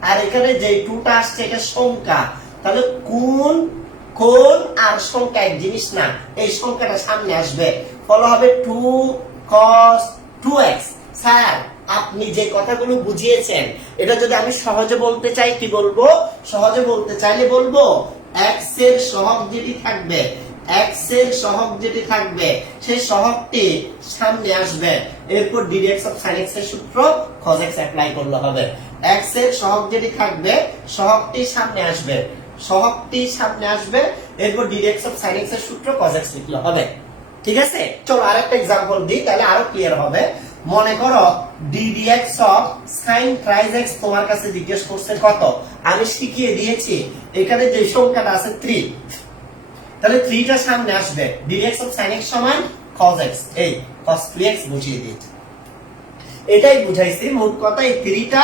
আর এখানে যে 2 টা আসছে এটা সংখ্যা, তাহলে কোণ আর সংখ্যা এক জিনিস না, এই সংখ্যাটা সামনে আসবে, ফলে হবে 2 cos 2x। স্যার আপনি যে কথাগুলো বুঝিয়েছেন এটা যদি আমি সহজে বলতে চাই কি বলবো, সহজে বলতে চাইলে বলবো x এর সহগ যেটি থাকবে সেই সহগটি সামনে আসবে, এরপর ddx অফ sin x এর সূত্র cos x অ্যাপ্লাই করলে হবে। x এর সহগ যেটি থাকবে সহগটি সামনে আসবে, এরপর ddx অফ sin x এর সূত্র cos x লিখলে হবে। ঠিক আছে, চলো আরেকটা एग्जांपल দিই, তাহলে আরো ক্লিয়ার হবে। মনে করো ddx of sin tries x তোমার কাছে জিজ্ঞেস করছে কত, আমি শিখিয়ে দিয়েছি এখানে যে সংখ্যাটা আছে 3, তাহলে 3 টা সামনে আসবে, ddx অফ sin x সমান cos x, এই cos 3x বুঝিয়ে দিয়েছি, এটাই বুঝাইছি। মোট কথা এই 3 টা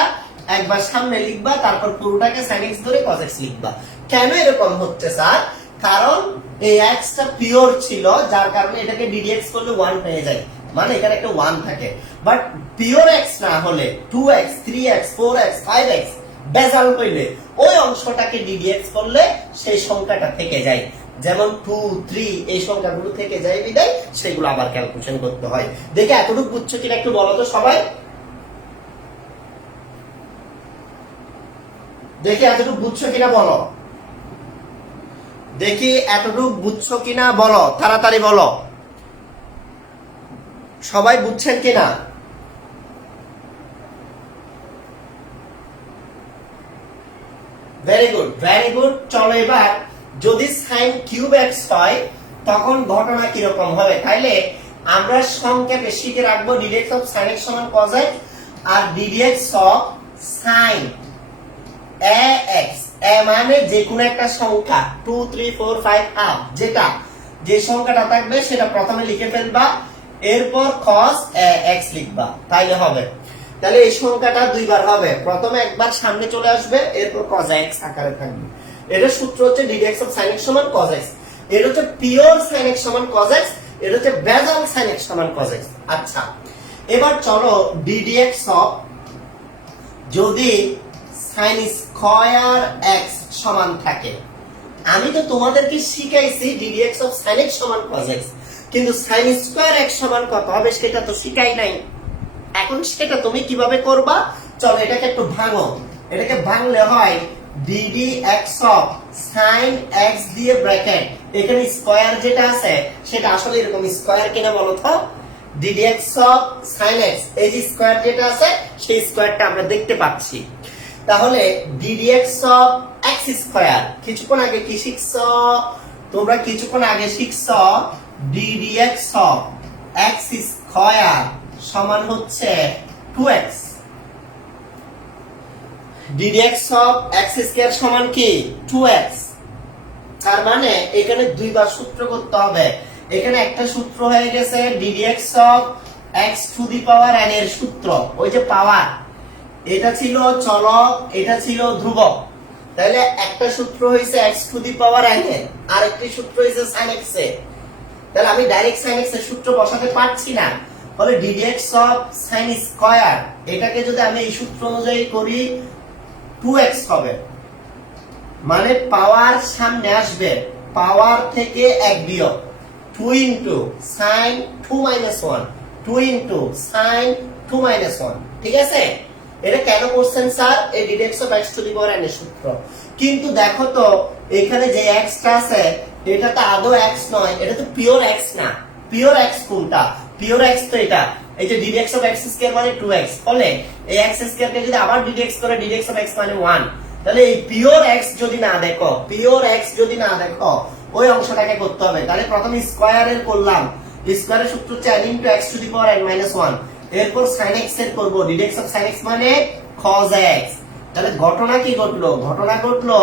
একবার সামনে লিখবা, তারপর পুরোটাকে sin x ধরে cos x লিখবা। কেন এরকম হচ্ছে স্যার, কারণ এই x টা পিওর ছিল, যার কারণে এটাকে ddx করলে 1 হয়ে যায়, মানে এখানে একটা 1 থাকে। বাট পিওর x না হলে 2x, 3x, 4x, 5x বেজাল হইলে ওই অংশটাকে ddx করলে সেই সংখ্যাটা থেকে যায়, যেমন 2 3 এই সংখ্যাগুলো থেকে যায় বিদায় সেগুলো আবার ক্যালকুলেশন করতে হয়। দেখে এতটুকু বুঝছো কিনা একটু বলো তো সবাই, দেখি এতটুকু বুঝছো কিনা বলো, দেখি এতটুকু বুঝছো কিনা বলো, তাড়াতাড়ি বলো সবাই বুঝছেন কিনা। Very good, very good. চলো এবার যদি সাইন কিউব এক্স হয় তখন ঘটনা কিরকম হবে, তাইলে আমরা সংক্ষেপে শিখে রাখবো ডিডিএক্স অফ সাইন এক্স সমান কজ এক্স আর d d x of sine a x. এ মানে যে কোনো একটা সংখ্যা 2 3 4 5 হাফ, যেটা যে সংখ্যাটা থাকবে সেটা প্রথমে লিখে ফেলবা, এরপর cos x লিখবা, তাইলে হবে। তাহলে এই সংখ্যাটা দুইবার হবে, প্রথমে একবার সামনে চলে আসবে, এরপর cos x আকারে থাকবে। এটা সূত্র হচ্ছে ddx of sin x সমান cos x। এটা হচ্ছে পিওর sin x সমান cos x, এটা হচ্ছে বেজাল sin x সমান cos x। আচ্ছা, এবার চলো ddx of যদি sin স্কয়ার x সমান থাকে, আমি তো তোমাদেরকে শিখাইছি ddx of sin x সমান cos x, কিন্তু sin স্কয়ার x সমান কত হবে সেটা তো শিখাই নাই। এখন সেটা তুমি কিভাবে করবা, চলো এটাকে একটু ভাঙো। এটাকে ভাঙলে হয় ddx of sin x দিয়ে ব্র্যাকেট, এখানে স্কয়ার যেটা আছে সেটা আসলে এরকম স্কয়ার কিনা বলো তো, ddx of sin x এই যে স্কয়ার যেটা আছে সেই স্কয়ারটা আমরা দেখতে পাচ্ছি। তাহলে ddx of x স্কয়ার, কিছুক্ষণ আগে কি শিখছো তোমরা, কিছুক্ষণ আগে শিখছো ddx of x স্কয়ার সমান হচ্ছে 2x। ddx of x square সমান কি 2x, তার মানে এখানে দুইবার সূত্র করতে হবে। এখানে একটা সূত্র হয়ে গেছে ddx of x to the power n এর সূত্র, ওই যে পাওয়ার, এটা ছিল চলক, এটা ছিল ধ্রুবক। তাহলে একটা সূত্র হইছে x to the power n এর, আর একটি সূত্র হইছে sin x এর। তাহলে আমি ডাইরেক্ট sin x এর সূত্র বসাতে পারছি না, তাহলে ddx of sin স্কয়ার এটাকে যদি আমি এই সূত্র অনুযায়ী করি 2x হবে, মানে পাওয়ার সামনে আসবে, পাওয়ার থেকে 1 বিয়োগ 2 ইনটু sin 2 - 1, 2 ইনটু sin 2 - 1। ঠিক আছে, এটা কেন করছেন স্যার, এই ddx of x to the power n এর সূত্র। কিন্তু দেখো তো এখানে যে x টা আছে এটা তো আদৌ x নয়, এটা তো পিওর x না। পিওর x কোনটা, পিওর x তো এটা, এই যে ddx of x স্কয়ার মানে 2x, ফলে এই x স্কয়ার কে যদি আবার ddx করে ddx of x মানে 1, তাহলে এই পিওর x যদি না দেখো, পিওর x যদি না দেখো ওই অংশটাকে করতে হবে। তাহলে প্রথমে স্কয়ারের করলাম, স্কয়ারের সূত্র হচ্ছে n * x to the power n - 1, এরপর sin x এর করব ddx of sin x মানে cos x। তাহলে ঘটনা কি ঘটলো, ঘটনা ঘটলো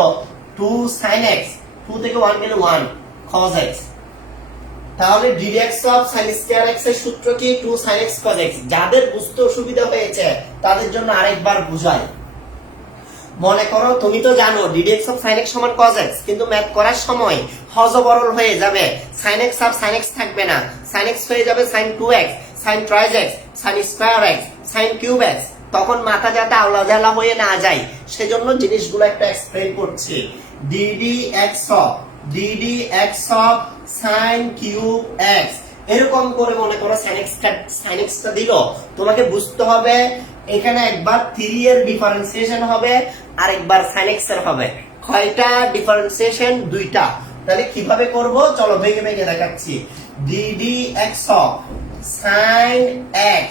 2 sin x, 2 থেকে 1 গেলে 1 cos x। তাহলে ddx of sin square x এর সূত্র কি 2 sin x cos x। যাদের বুঝতে অসুবিধা হয়েছে তাদের জন্য আরেকবার বুঝাই। মনে করো তুমি তো জানো ddx of sin x সমান cos x, কিন্তু ম্যাথ করার সময় হযবরল হয়ে যাবে, sin x আর sin x থাকবে না, sin x হয়ে যাবে sin 2x, sin tries x, sin square x, sin cube x। তখন মাথা যাতে আওলাজালা হয়ে না যায় সেজন্য জিনিসগুলো একটা এক্সপ্লেইন করছি। ddx of sin cube x, এরকম করে মনে করো sin x টা দিল, তোমাকে বুঝতে হবে এখানে একবার 3 এর ডিফারেন্সিয়েশন হবে আর একবার sin x এর হবে। কয়টা ডিফারেন্সিয়েশন, দুইটা। তাহলে কিভাবে করব চলো ভেঙে ভেঙে দেখাচ্ছি। ddx of sin x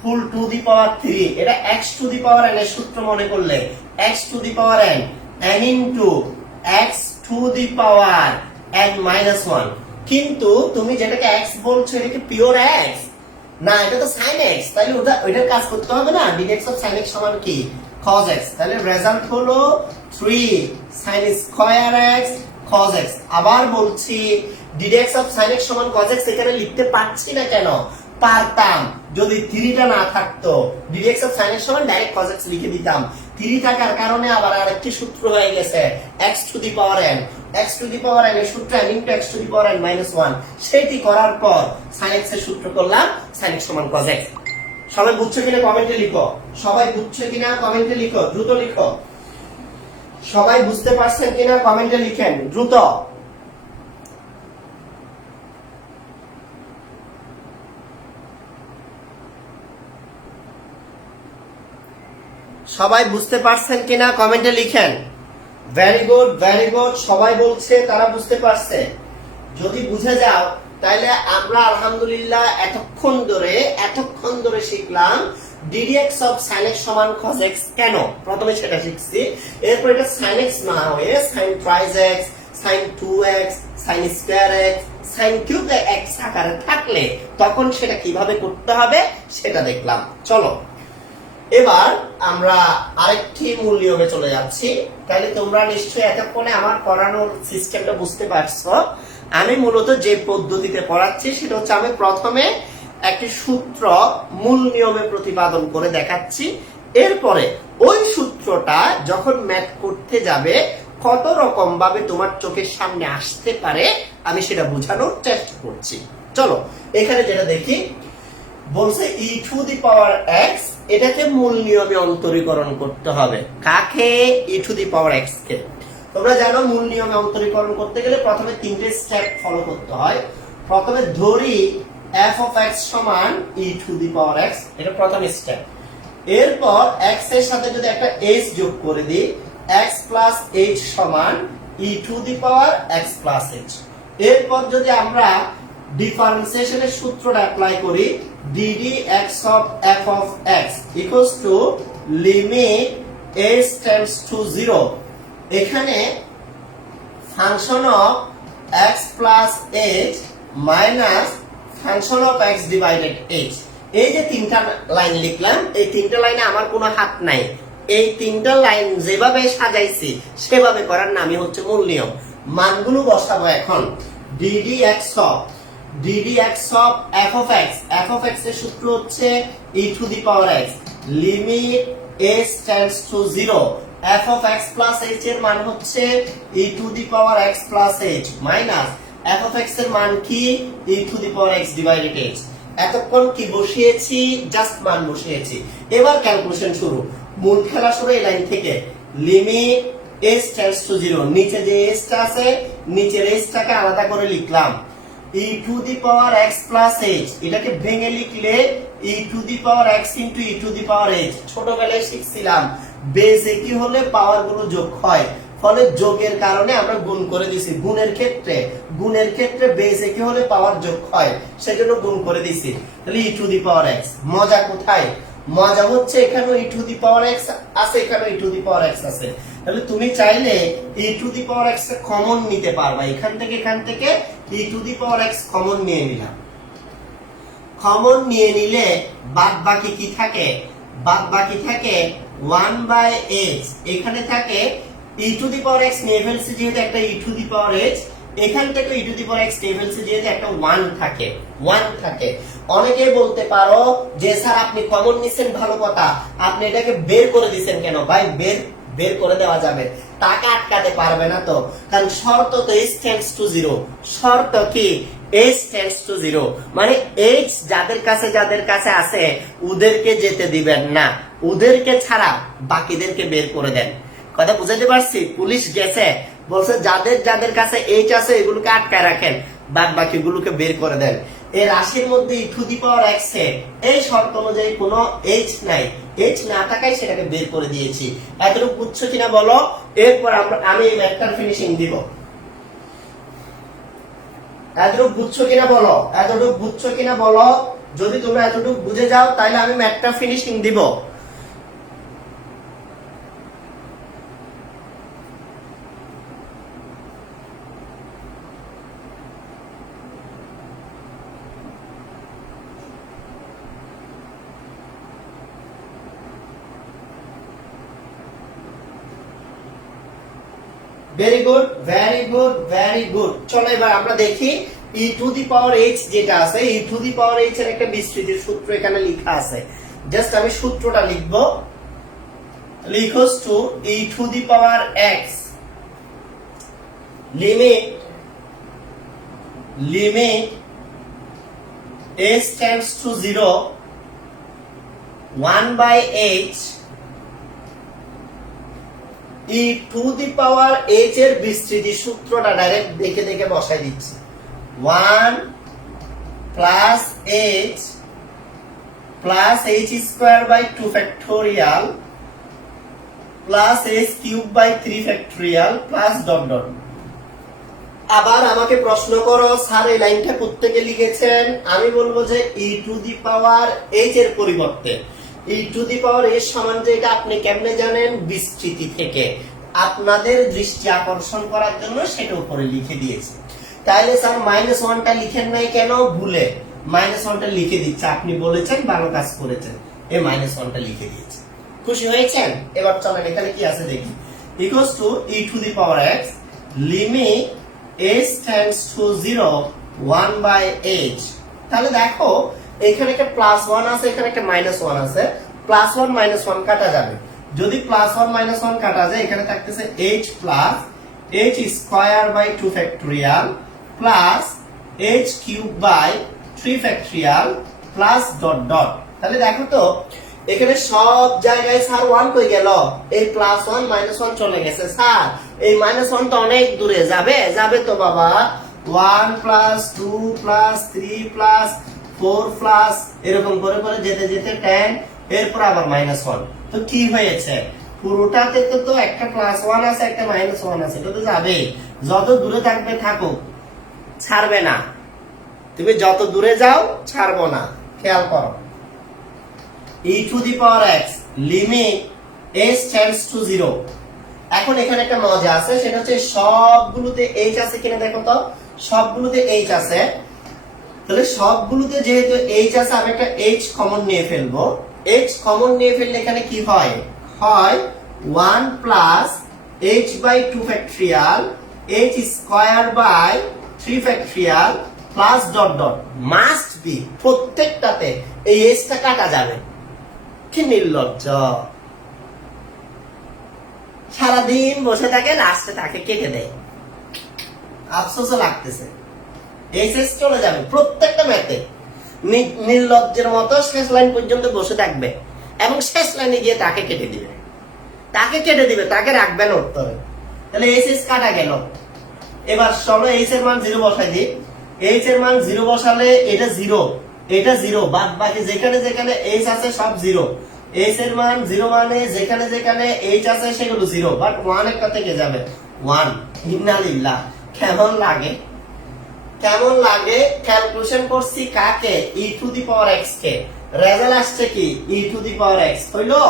full to the power 3, এটা x to the power n এর সূত্র মনে করলে, x to the power n, n into x to the power n - 1। কিন্তু তুমি যেটাকে x বলছো এটা কি পিওর x না, এটা তো sin x, তাহলে ওটার কাজ করতে হবে না। ddx of sin x সমান কি cos x, তাহলে রেজাল্ট হলো 3 sin square x cos x। আবার বলছি ddx of sin x সমান cos x এখানে লিখতে পাচ্ছি না কেন, পারতাম যদি 3 টা না থাকতো, ddx of sin x সমান ডাইরেক্ট cos x লিখে দিতাম। 3 থাকার কারণে আবার আরেকটি সূত্র হয়ে গেছে x to the power n, x to the power n এর সূত্র n * x to the power n - 1, সেটি করার পর sin x এর সূত্র করলাম sin x সমান cos x। সবাই বুঝছো কিনা কমেন্টে লিখো, সবাই বুঝছো কিনা কমেন্টে লিখো, দ্রুত লিখো। সবাই বুঝতে পারছেন কিনা কমেন্টে লিখেন দ্রুত। সবাই বুঝতে পারছেন কিনা কমেন্টে লিখেন। ভেরি গুড, ভেরি গুড, সবাই বলছে তারা বুঝতে পারছে। যদি বুঝে যাও তাহলে আমরা আলহামদুলিল্লাহ এতক্ষণ ধরে শিখলাম ddx অফ sin x সমান cos x কেন, প্রথমে সেটা শিখছি। এরপর এটা sin x না হয়ে sin tries x, sin 2x, sin square x, sin cube x আকারে থাকলে তখন সেটা কিভাবে করতে হবে সেটা দেখলাম। চলো এবার আমরা আরেকটি মূল নিয়মে চলে যাচ্ছি। তাহলে তোমরা নিশ্চয়ই এতক্ষণে আমার পড়ানোর সিস্টেমটা বুঝতে পারছো। আমি মূলত যে পদ্ধতিতে পড়াচ্ছি সেটা হচ্ছে আমি প্রথমে একটি সূত্র মূল নিয়মে প্রতিপাদন করে দেখাচ্ছি, এরপরে ওই সূত্রটা যখন ম্যাথ করতে যাবে কত রকম ভাবে তোমার চোখের সামনে আসতে পারে আমি সেটা বোঝানোর চেষ্টা করছি। চলো এখানে যেটা দেখি বলছে e to the power x, এটাকে মূল নিয়মে অন্তরীকরণ করতে হবে। কাকে? e to the power x কে। তোমরা জানো মূল নিয়মে অন্তরীকরণ করতে গেলে প্রথমে তিনটে স্টেপ ফলো করতে হয়। প্রথমে ধরি f অফ x সমান e to the power x, এটা প্রথম স্টেপ। এরপর x এর সাথে যদি একটা h যোগ করে দিই, x প্লাস h সমান e to the power x plus h। এরপর যদি আমরা ডিফারেন্সিয়েশনের সূত্রটা অ্যাপ্লাই করি, ddx of f of x equals to limit h tends to 0, এখানে function of x plus h minus function of x divided h। এই যে তিনটা লাইন লিখলাম, এই তিনটা লাইনে আমার কোনো হাত নাই। এই তিনটা লাইন যেভাবে সাজাইছি সেভাবে করার নামই হচ্ছে মূল নিয়ম। মানগুলো বসাবো এখন। ddx of f of x এর সূত্র হচ্ছে e to the power x, limit h tends to 0, f of x plus h এর মান হচ্ছে e to the power x plus h minus f of x এর মান কি e to the power x divided h। এতক্ষণ কি বসিয়েছি? Just মান বসিয়েছি। এবার ক্যালকুলেশন শুরু। মূল খেলা শুরু এই লাইন থেকে। লিমিট h tends to 0, নিচে যে h টা আছে নিচের h টাকে আলাদা করে লিখলাম e to the power x plus h, এটাকে ভেঙে লিখলে e to the power x into e to the power h। ছোটবেলায় শিখছিলাম বেস একই হলে পাওয়ার গুলো যোগ হয়, ফলে যোগের কারণে আমরা গুণ করে দিছি। গুণের ক্ষেত্রে বেস একই হলে পাওয়ার যোগ হয়, সেজন্য গুণ করে দিছি। তাহলে e to the power x। মজা কোথায়? মজা হচ্ছে এখানেও e to the power x আছে, এখানেও e to the power x আছে। তাহলে তুমি চাইলে e to the power x K common নিতে পারবা। এখান থেকে e to the power x common নিয়ে নিলাম। কমন নিয়ে নিলে বাদ বাকি কি থাকে? বাদ বাকি থাকে 1/h। এখানে থাকে e to the power x নিয়ে ফেলছি যেহেতু একটা e to the power h, এখান থেকে e to the power x নিয়ে ফেলছি যেহেতু একটা 1 থাকে। অনেকে বলতে পারো যে স্যার আপনি কমন নিছেন ভালো কথা, আপনি এটাকে বের করে দিবেন কেন? ভাই বের করে দেওয়া যাবে, টাকা আটকাতে পারবে না তো, কারণ শর্ত তো h tends to 0। শর্ত কি? h tends to 0, মানে h যাদের কাছে আছে ওদেরকে যেতে দিবেন না, ওদেরকে ছাড়া বাকিদেরকে বের করে দেন। কথা বুঝাতে পারছি? পুলিশ গেছে বলছে যাদের কাছে h আছে এগুলোকে আটকায় রাখেন, বাদ বাকিগুলোকে বের করে দেন। এই রাশির মধ্যে e to the power x এ এই শর্ত অনুযায়ী কোনো h নাই, h না থাকায় সেটাকে বের করে দিয়েছি। এতটুকু বুঝছো কিনা বলো? এরপর আমি এই ম্যাথটার ফিনিশিং দিব। এতটুকু বুঝছো কিনা বলো? যদি তোমরা এতটুকু বুঝে যাও তাহলে আমি ম্যাথটার ফিনিশিং দিব। Very good. চলো এবার আমরা দেখি e to the power h যেটা আছে, e to the power h এর একটা বিস্তৃতির সূত্র এখানে লেখা আছে। জাস্ট আমি সূত্রটা লিখব। Equals to e to the power x limit h tends to 0 1/h e to the power h এর বিস্তৃতি সূত্রটা ডাইরেক্ট দেখে বসাই দিচ্ছি। 1 plus h plus h square by 2 factorial plus h cube by 3 factorial plus dot dot. আবার আমাকে প্রশ্ন করো স্যার এই লাইনটা প্রত্যেকে লিখেছেন, আমি বলবো যে ই টু দি পাওয়ার এইচ এর পরিবর্তে ই টু দি পাওয়ার এর সমান যে এটা আপনি কেমনে জানেন? বিস্তৃতি থেকে। আপনাদের দৃষ্টি আকর্ষণ করার জন্য সেটা উপরে লিখে দিয়েছি। তাইলে স্যার -1টা লিখেন নাই কেন? ভুলে -1টা লিখে দিচ্ছে, আপনি বলেছেন ভালো কাজ করেছেন, এই -1টা লিখে দিয়েছে। খুশি হয়েছেন? এবার চলেন এখানে কি আছে দেখি। Equals to E two the power x limit h tends to 0 1 by h। তাহলে দেখো এখানে একটা +1 আছে, এখানে একটা -1 আছে, +1 -1 কাটা যাবে। যদি +1 -1 কাটা যায় এখানে থাকতেছে h plus h square by 2 factorial plus h cube by 3 factorial plus dot dot. তাহলে দেখো তো এখানে সব জায়গায় স্যার 1 কই গেল? এই +1 -1 চলে গেছে। স্যার এই -1 তো অনেক দূরে যাবে, যাবে তো বাবা। 1 প্লাস 2 প্লাস 3 প্লাস 4 প্লাস এরকম করে করে যেতে যেতে 10, এরপর আবার -1। তো কি হয়েছে? পুরোটাতে তো একটা +1 আছে, একটা -1 আছে, এটা তো যাবে। যত দূরে থাকবে থাকুক, ছাড়বে না। তুমি যত দূরে যাও ছাড়বো না, খেয়াল করো। e to the power x limit h tends to 0। এখন এখানে একটা মজা আছে, সেটা হচ্ছে সবগুলোতে h আছে কিনা দেখো তো। সবগুলোতে h আছে, তাহলে সবগুলোতে যেহেতু h আছে আমি একটা h কমন নিয়ে ফেলবো। h কমন নিয়ে ফেললে এখানে কি হয়? হয় 1 plus h by 2 factorial h square by 3 factorial plus dot dot. Must be প্রত্যেকটাতে এই h টা কাটা যাবে। কি নির্লজ্জ! সারাদিন বসে থাকে, লাস্টে তাকে কেটে দেয়, আফসোসও লাগতেছে। এইচএস চলে যাবে প্রত্যেকটা ম্যাথে, নির্লজ্জের মতো শেষ লাইন পর্যন্ত বসে থাকবে এবং শেষ লাইনে গিয়ে তাকে কেটে দিবে, তাকে রাখবে না উত্তরে। তাহলে এইচএস কাটা গেল। এবার চলো এইচ এর মান 0 বসাই দিই। এইচ এর মান 0 বসালে এটা 0, এটা 0, বাদ বাকি যেখানে যেখানে h আছে সব 0। h এর মান 0 মানে যেখানে যেখানে h আছে সেগুলো 0, বাট 1 একটা থেকে যাবে 1। ইন্নালিল্লাহ! কেমন লাগে? কেমন লাগে? ক্যালকুলেশন করছি কাকে? e to the power x K. Result আসছে কি? e to the power x হইলো।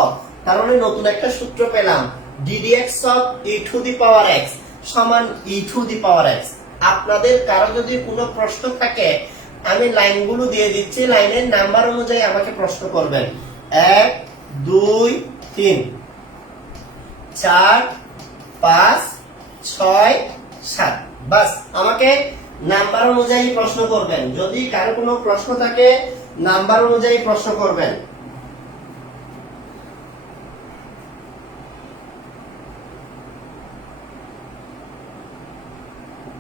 কারণে নতুন একটা সূত্র পেলাম, ddx of e to the power x সমান e to the power x। আপনাদের কারো যদি কোনো প্রশ্ন থাকে আমি লাইনগুলো দিয়ে দিচ্ছি, লাইনের নাম্বার অনুযায়ী আমাকে প্রশ্ন করবেন। 1 2 3 4 5 6 7, বাস আমাকে নাম্বার অনুযায়ী প্রশ্ন করবেন। যদি কারো কোনো প্রশ্ন থাকে নাম্বার অনুযায়ী প্রশ্ন করবেন।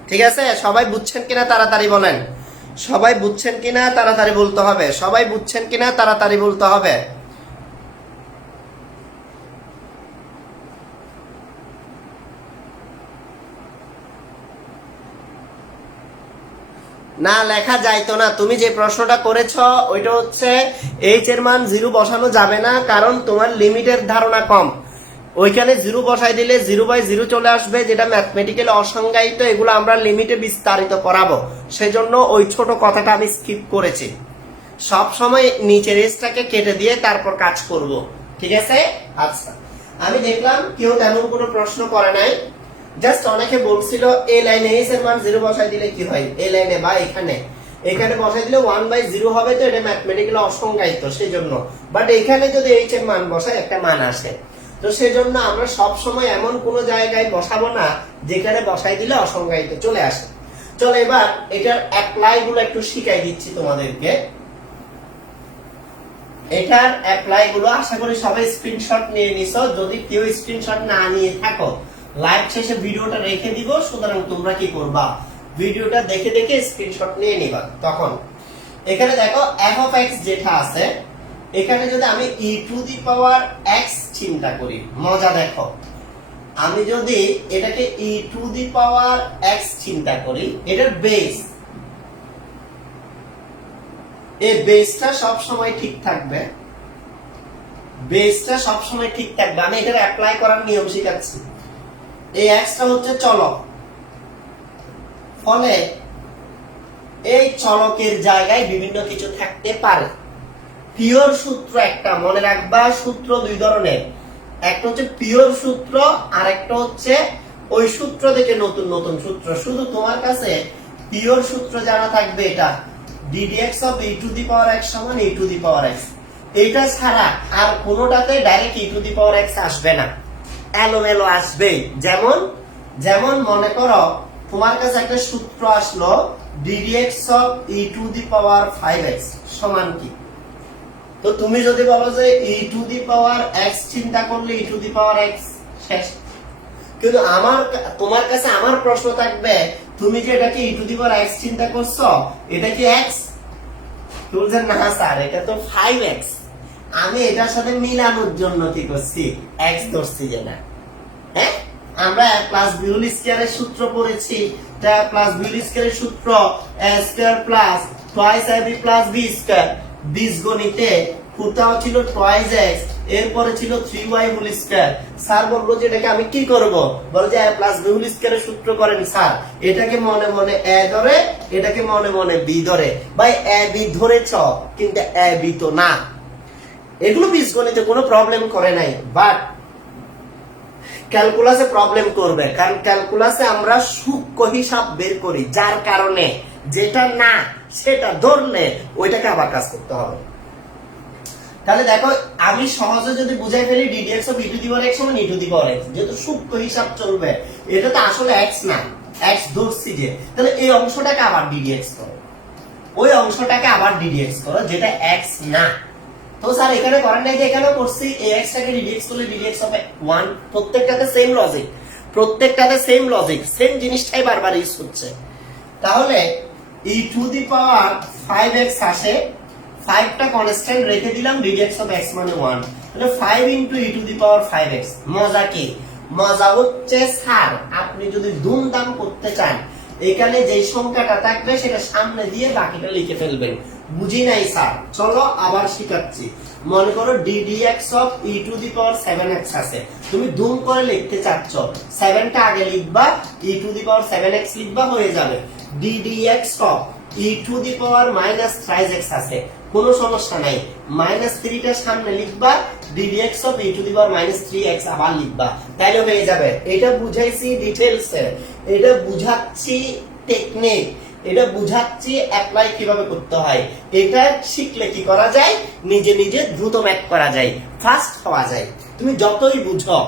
ঠিক আছে? সবাই বুঝছেন কিনা তাড়াতাড়ি বলেন। সবাই বুঝছেন কিনা তাড়াতাড়ি বলতে হবে। সবাই বুঝছেন কিনা তাড়াতাড়ি বলতে হবে। না লেখা যাইতো না। তুমি যে প্রশ্নটা করেছ ওইটা হচ্ছে এইচ এর মান 0 বসানো যাবে না, কারণ তোমার লিমিটের ধারণা কম। ওইখানে 0 বসাই দিলে 0/0 চলে আসবে, যেটা ম্যাথমেটিক্যালি অসংজ্ঞায়িত। এগুলো আমরা লিমিটে বিস্তারিত পড়াবো, সেজন্য ওই ছোট কথাটা আমি স্কিপ করেছি। সব সময় নিচের এজটাকে কেটে দিয়ে তারপর কাজ করব, ঠিক আছে? আচ্ছা, আমি দেখলাম কেউ তেমন কোনো প্রশ্ন করে নাই। জাস্ট অনেকে বলছিল এই লাইনে এইচ এর মান 0 বসাই দিলে কি হয়, এই লাইনে বা এখানে বসাই দিলে 1/0 হবে, তো এটা ম্যাথমেটিক্যালি অসংজ্ঞায়িত সেজন্য। বাট এখানে যদি এইচ এর মান বসাই একটা মান আসে, তো সেজন্য আমরা সব সময় এমন কোন জায়গায় বসাবো না যেখানে বসাই দিলে অসংজ্ঞায়িত চলে আসে। চলো এবার এটার অ্যাপ্লাই গুলো একটু শিখাই দিচ্ছি তোমাদেরকে। এটার অ্যাপ্লাই গুলো আশা করি সবাই স্ক্রিনশট নিয়ে নিছো। যদি কেউ স্ক্রিনশট না নিয়ে থাকো লাইভ শেষে ভিডিওটা রেখে দিব, সুতরাং তোমরা কি করবা, ভিডিওটা দেখে দেখে স্ক্রিনশট নিয়ে নিবা। তখন এখানে দেখো f of x যেটা আছে, এখানে যদি আমি e to the power x চিন্তা করি, মজা দেখো। আমি যদি এটাকে e to the power x চিন্তা করি, এটার বেস, এই বেসটা সব সময় ঠিক থাকবে। বেসটা সবসময় ঠিক থাকবে। আমি এটার অ্যাপ্লাই করার নিয়ম শিখাচ্ছি। এই এক্সটা হচ্ছে চলক, ফলে এই চলকের জায়গায় বিভিন্ন কিছু থাকতে পারে। পিওর সূত্র একটা মনে রাখবা, সূত্র দুই ধরনের, একটা হচ্ছে পিওর সূত্র আর একটা হচ্ছে ওই সূত্র থেকে নতুন নতুন সূত্র। শুধু তোমার কাছে পিওর সূত্র জানা থাকবে এটা ddx of e to the power x সমান e to the power x, এইটা ছাড়া আর কোনোটাতে direct e to the power x আসবে না, এলোমেলো আসবে। যেমন যেমন মনে করো তোমার কাছে একটা সূত্র আসলো ddx of e to the power 5x সমান কি, তো তুমি যদি বলো যে e to the power x চিন্তা করলে e to the power x শেষ। কিন্তু তোমার কাছে আমার প্রশ্ন থাকবে তুমি যে এটাকে e to the power x চিন্তা করছো এটা কি x, তুমি বলছেন না স্যার এটা তো 5x, আমি এটার সাথে মিলানোর জন্য কি করছি x ধরছি যে না। হ্যাঁ, আমরা প্লাস বি হোল স্কয়ারের সূত্র পড়েছি, তা প্লাস বি হোল স্কয়ারের সূত্র a square plus twice ab plus b square, বীজগণিতে ফুটাও ছিল টুয়াইস x, এরপরে ছিল 3y হোল স্কয়ার। স্যার বললো যে এটাকে আমি কি করব, বলে যে a প্লাস b হোল স্কয়ারের সূত্র করেন স্যার, এটাকে মনে মনে a ধরে এটাকে মনে মনে b ধরে, ভাই a b ধরেছ কিন্তু a b তো না। এগুলো বীজগণিতে কোনো প্রবলেম করে নাই, বাট ক্যালকুলাসে প্রবলেম করবে, কারণ ক্যালকুলাসে আমরা সূক্ষ্ম হিসাব বের করি, যার কারণে যেটা না সেটা ধরলে ওইটাকে আবার কাজ করতে হবে। তাহলে দেখো আমি সহজে যদি বুঝাই ফেলি ddx of e to the power x সমান e to the power x, যেহেতু সূক্ষ্ম হিসাব চলবে, এটা তো আসলে x না, x ধরছি যে, তাহলে এই অংশটাকে আবার ddx করো, ওই অংশটাকে আবার ddx করো যেটা x না। তো স্যার এখানে করেন নাই যে এখানেও করছি ax টাকে ddx করলে ddx হবে 1, প্রত্যেকটাতে সেম লজিক, প্রত্যেকটাতে সেম লজিক, সেম জিনিসটাই বারবার ইউজ হচ্ছে। তাহলে e to the power 5x আসে, 5 টা কনস্ট্যান্ট রেখে দিলাম, ddx of x মানে 1, তাহলে 5 into e to the power 5x। মজা কি, মজা হচ্ছে স্যার আপনি যদি দুমদাম করতে চান এখানে যে সংখ্যাটা থাকবে সেটা সামনে দিয়ে বাকিটা লিখে ফেলবেন। বুঝি নাই স্যার, চলো আবার শিখাচ্ছি। মনে করো ddx of e to the power 7x আছে, তুমি দুম করে লিখতে চাচ্ছ, 7 টা আগে লিখবা, e to the power 7x লিখবা, হয়ে যাবে। ddx of e to the power minus 3x আছে, কোনো সমস্যা নাই, -3 টা সামনে লিখবা, ddx of e to the power minus 3x আবার লিখবা, তাইলে হয়ে যাবে। এটা বুঝাইছি ডিটেইলসে, এটা বুঝাচ্ছি টেকনিক, এটা বুঝাচ্ছি অ্যাপ্লাই কিভাবে করতে হয়। এটা শিখলে কি করা যায়, নিজে নিজে দ্রুত ম্যাথ করা যায়, ফাস্ট হওয়া যায়। তুমি যতই বুঝো,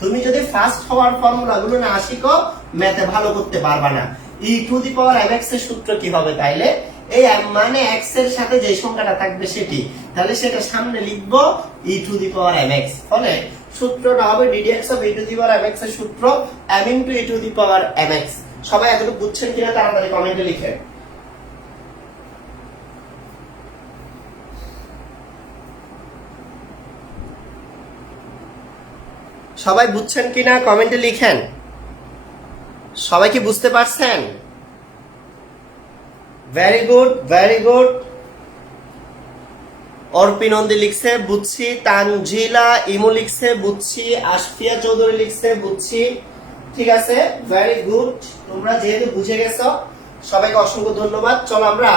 তুমি যদি ফাস্ট হওয়ার ফর্মুলাগুলো না শিখো ম্যাথে ভালো করতে পারবা না। e to the power mx এর সূত্র কি হবে, তাইলে এই মানে x এর সাথে যে সংখ্যাটা থাকবে সেটি, তাহলে সেটা সামনে লিখবো e to the power mx, ফলে সূত্রটা হবে ddx of e to the power mx এর সূত্র m into e to the power mx। সবাই এতটুকু বুঝছেন কিনা তাড়াতাড়ি কমেন্টে লিখেন। সবাই বুঝছেন কিনা কমেন্টে লিখেন। সবাই কি বুঝতে পারছেন? Very good, very good. Arpinandi লিখছে বুঝছি, তানজিলা ইমু লিখছে বুঝছি, আশফিয়া চৌধুরী লিখছে বুঝছি। ঠিক আছে, ভেরি গুড, তোমরা যেহেতু বুঝে গেছো সবাইকে অসংখ্য ধন্যবাদ। চলো আমরা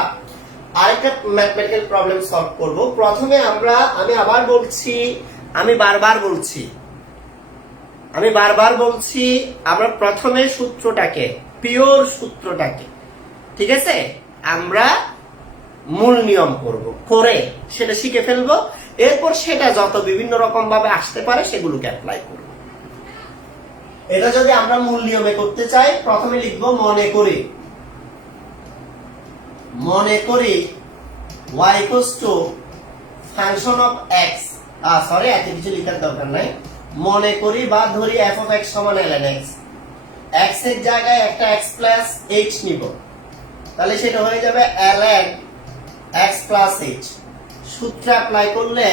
আরেকটা ম্যাথমেটিক্যাল প্রবলেম সলভ করব। প্রথমে আমি আবার বলছি, আমি বারবার বলছি আমরা প্রথমে সূত্রটাকে, পিওর সূত্রটাকে, ঠিক আছে, আমরা মূল নিয়ম করব, করে সেটা শিখে ফেলবো, এরপর সেটা যত বিভিন্ন রকম ভাবে আসতে পারে সেগুলোকে অ্যাপ্লাই করব। এটা যদি আমরা মূল নিয়মে করতে চাই, প্রথমে লিখব মনে করি y equals to function of x, sorry এত কিছু লেখার দরকার নাই, মনে করি বা ধরি f of x সমান ln x, x এর জায়গায় একটা x plus h নিব, তাহলে সেটা হয়ে যাবে ln x plus h। সূত্র অ্যাপ্লাই করলে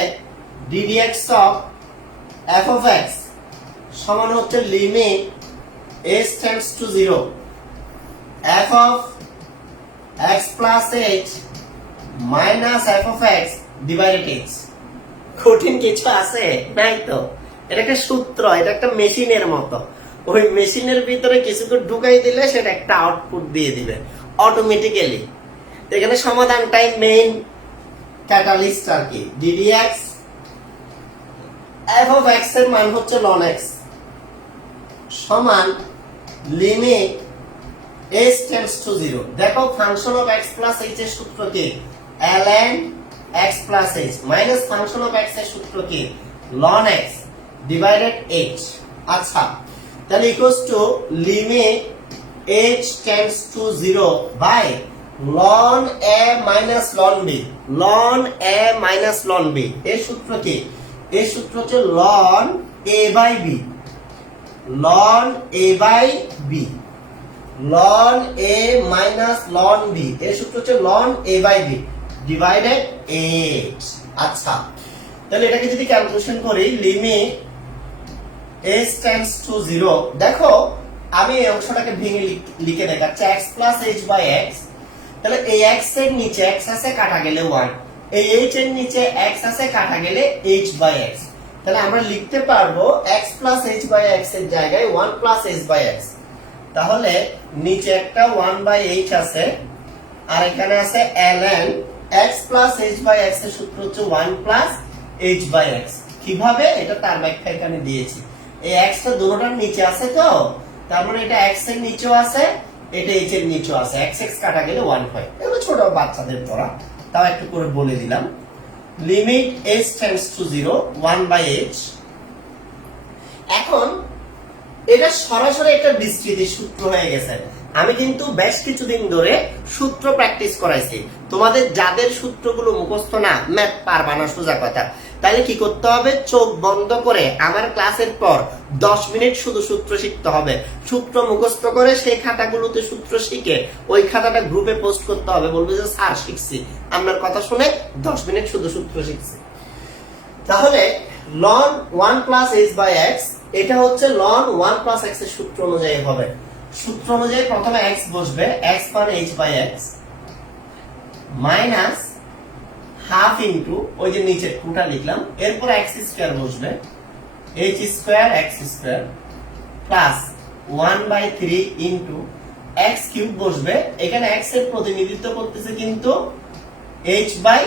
ddx of f of x সমান হচ্ছে limit h tends to 0 f of x plus h minus f of x divided h। কঠিন কিছু আছে নাই তো। এটা একটা সূত্র, এটা একটা মেশিনের মতো। ওই মেশিনের ভিতরে কিছু ঢুকাই দিলে সেটা একটা আউটপুট দিয়ে দিবে অটোমেটিক্যালি। এখানে সমাধানটাই মেইন ক্যাটালিস্ট আর কি। ddx f of x এর মান হচ্ছে ln x সমান লিমিট h টেন্ডস টু 0। দেখো function of x plus h এর সূত্র কি? ln x plus h minus function of x এর সূত্র কি? ln x divided h। আচ্ছা, তাহলে equals to limit h tends to 0 by ln a minus ln b। ln a minus ln b এর সূত্র কি? এর সূত্র হচ্ছে ln a by b। ln a by b ln a minus ln b এর সূত্র হচ্ছে ln a by b divided h। আচ্ছা, তাহলে এটাকে যদি ক্যালকুলেশন করি লিমিট h টেন্ডস টু 0, দেখো আমি এই অংশটাকে ভেঙে লিখে দেখাচ্ছি x plus h by x। তাহলে এই x এর নিচে x আছে কাটা গেলে 1, এই h এর নিচে x আছে কাটা গেলে h বাই x। তাহলে আমরা লিখতে পারবো x plus h by x এর জায়গায় 1 প্লাস h বাই x। তাহলে নিচে একটা 1 বাই h আছে আর এখানে আছে ln x plus h by x এর সূত্র হচ্ছে 1 প্লাস h বাই x। কিভাবে? এটা তার ব্যাখ্যা এখানে দিয়েছি। এই x টা দুটোটার নিচে আছে তো, তার মানে এটা x এর নিচেও আছে, এটা h এর নিচেও আছে। x x কাটা গেলে 1 হয়। এগুলো ছোট বাচ্চাদের পড়া, তাও একটু করে বলে দিলাম। Limit h tends to 0 1 by h। এখন এটা সরাসরি একটা বিস্তৃতি সূত্র হয়ে গেছে। আমি কিন্তু বেশ কিছুদিন ধরে সূত্র প্র্যাকটিস করাইছি তোমাদের। যাদের সূত্রগুলো মুখস্থ না, ম্যাথ পারবা না সোজা কথা, তাহলে কি করতে হবে? চোখ বন্ধ করে আমার ক্লাসের পর 10 মিনিট শুধু সূত্র শিখতে হবে। সূত্র মুখস্থ করে সেই খাতাগুলোতে সূত্র শিখে ওই খাতাটা গ্রুপে পোস্ট করতে হবে, বলবে যে স্যার শিখছি, আপনার কথা শুনে 10 মিনিট শুধু সূত্র শিখছি। তাহলে ln 1 plus h by x, এটা হচ্ছে ln 1 প্লাস x এর সূত্র অনুযায়ী হবে। সূত্র অনুযায়ী প্রথমে x বসবে, x মানে h by x minus half into ওই যে নিচে 2টা লিখলাম, এরপর x স্কয়ার বসবে, h square x square plus 1 by 3 into x cube বসবে। এখানে x এর প্রতিনিধিত্ব করতেছে কিন্তু h বাই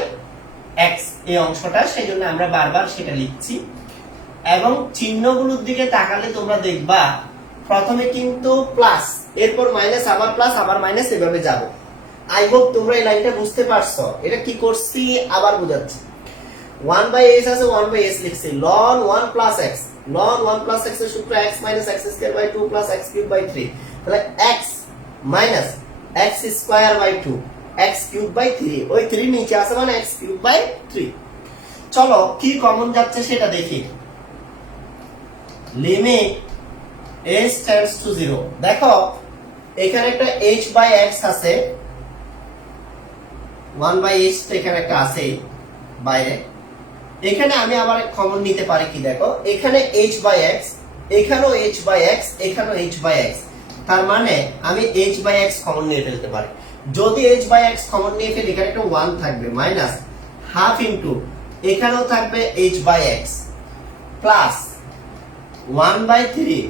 x এই অংশটা, সেজন্য আমরা বারবার সেটা লিখছি। এবং চিহ্নগুলোর দিকে তাকালে তোমরা দেখবা প্রথমে কিন্তু প্লাস, এরপর মাইনাস, আবার প্লাস, আবার মাইনাস, এভাবে যাব। আই হোপ তোমরা এই লাইনটা বুঝতে পারছো। এটা কি করছি আবার বুঝাচ্ছি। 1 বাই h আছে, 1 বাই h লিখছি, ln 1 plus x। ln 1 plus x এর সূত্র x minus x square by 2 plus x cube by 3। তাহলে x minus x square by 2 x cube by 3, ওই 3 নিচে আছে মানে x কিউব বাই 3। চলো কি কমন যাচ্ছে সেটা দেখি। লিমিট h টেন্ডস টু 0, দেখো এখানে একটা h বাই x আছে, 1 বাই h তো এখানে একটা আছে বাইরে। এখানে আমি আবার কমন নিতে পারি কি? দেখো এখানে h বাই x, এখানেও h বাই x, এখানেও h বাই x। তার মানে আমি h বাই x কমন নিয়ে ফেলতে পারি। যদি h বাই x কমন নিয়ে ফেলি, এখানে একটা 1 থাকবে মাইনাস হাফ ইনটু এখানেও থাকবে h by x plus 1 by 3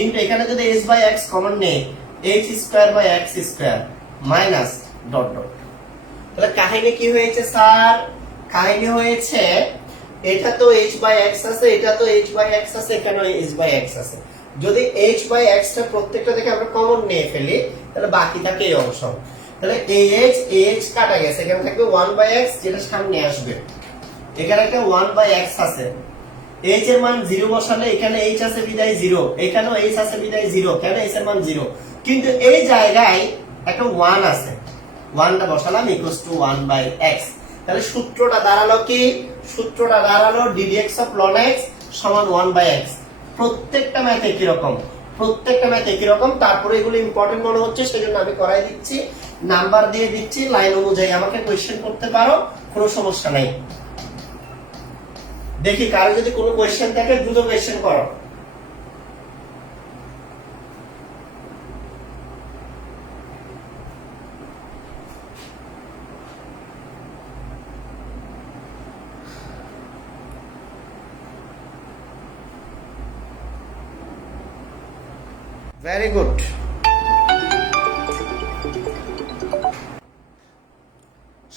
into এখানে যদি h বাই x কমন নেই, h square by x square minus dot dot. তাহলে কাহিনী কি হয়েছে স্যার? কাহিনী হয়েছে এটা তো h বাই x আছে, এটা তো h বাই x আছে, এখানেও h বাই x আছে। যদি h বাই x টা প্রত্যেকটা থেকে আমরা কমন নিয়ে ফেলি, তাহলে বাকি থাকে এই অংশ। তাহলে h কাটা গেছে, এখানে থাকবে 1 বাই x, যেটা সামনে আসবে। এখানে একটা 1 বাই x আছে, h এর মান 0 বসালে এখানে h আছে বিদায় 0, এখানেও h আছে বিদায় 0, কেন? h এর মান 0, কিন্তু এই জায়গায় একটা 1 আছে, 1টা বসালাম ইকুয়ালস টু 1 বাই x। তাহলে সূত্রটা দাঁড়ালো কি? সূত্রটা দাঁড়ালো ddx অফ ln x সমান 1 বাই x। প্রত্যেকটা ম্যাথ একই রকম, প্রত্যেকটা ম্যাথ একই রকম। তারপরে এগুলো ইম্পর্টেন্ট মনে হচ্ছে সেজন্য আমি করাই দিচ্ছি, নাম্বার দিয়ে দিচ্ছি, লাইন অনুযায়ী আমাকে কোশ্চেন করতে পারো, কোনো সমস্যা নাই। দেখি কারো যদি কোনো কোশ্চেন থাকে দ্রুত কোশ্চেন করো। Very good.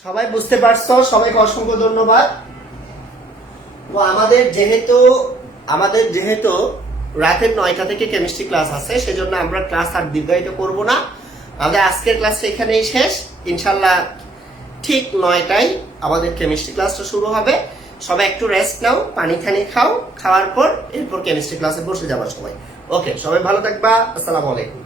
সবাই বুঝতে পারছো, সবাইকে অসংখ্য ধন্যবাদ। তো আমাদের যেহেতু রাতের 9টা থেকে কেমিস্ট্রি ক্লাস আছে, সেজন্য আমরা ক্লাস আর দীর্ঘায়িত করব না। আমাদের আজকের ক্লাসটা এখানেই শেষ। ইনশাল্লাহ ঠিক 9টায় আমাদের কেমিস্ট্রি ক্লাসটা শুরু হবে। সবাই একটু রেস্ট নাও, পানি খাও, খাওয়ার পর এরপর কেমিস্ট্রি ক্লাসে বসে যাবা সবাই। ওকে, সবাই ভালো থাকবা। আসসালামু আলাইকুম।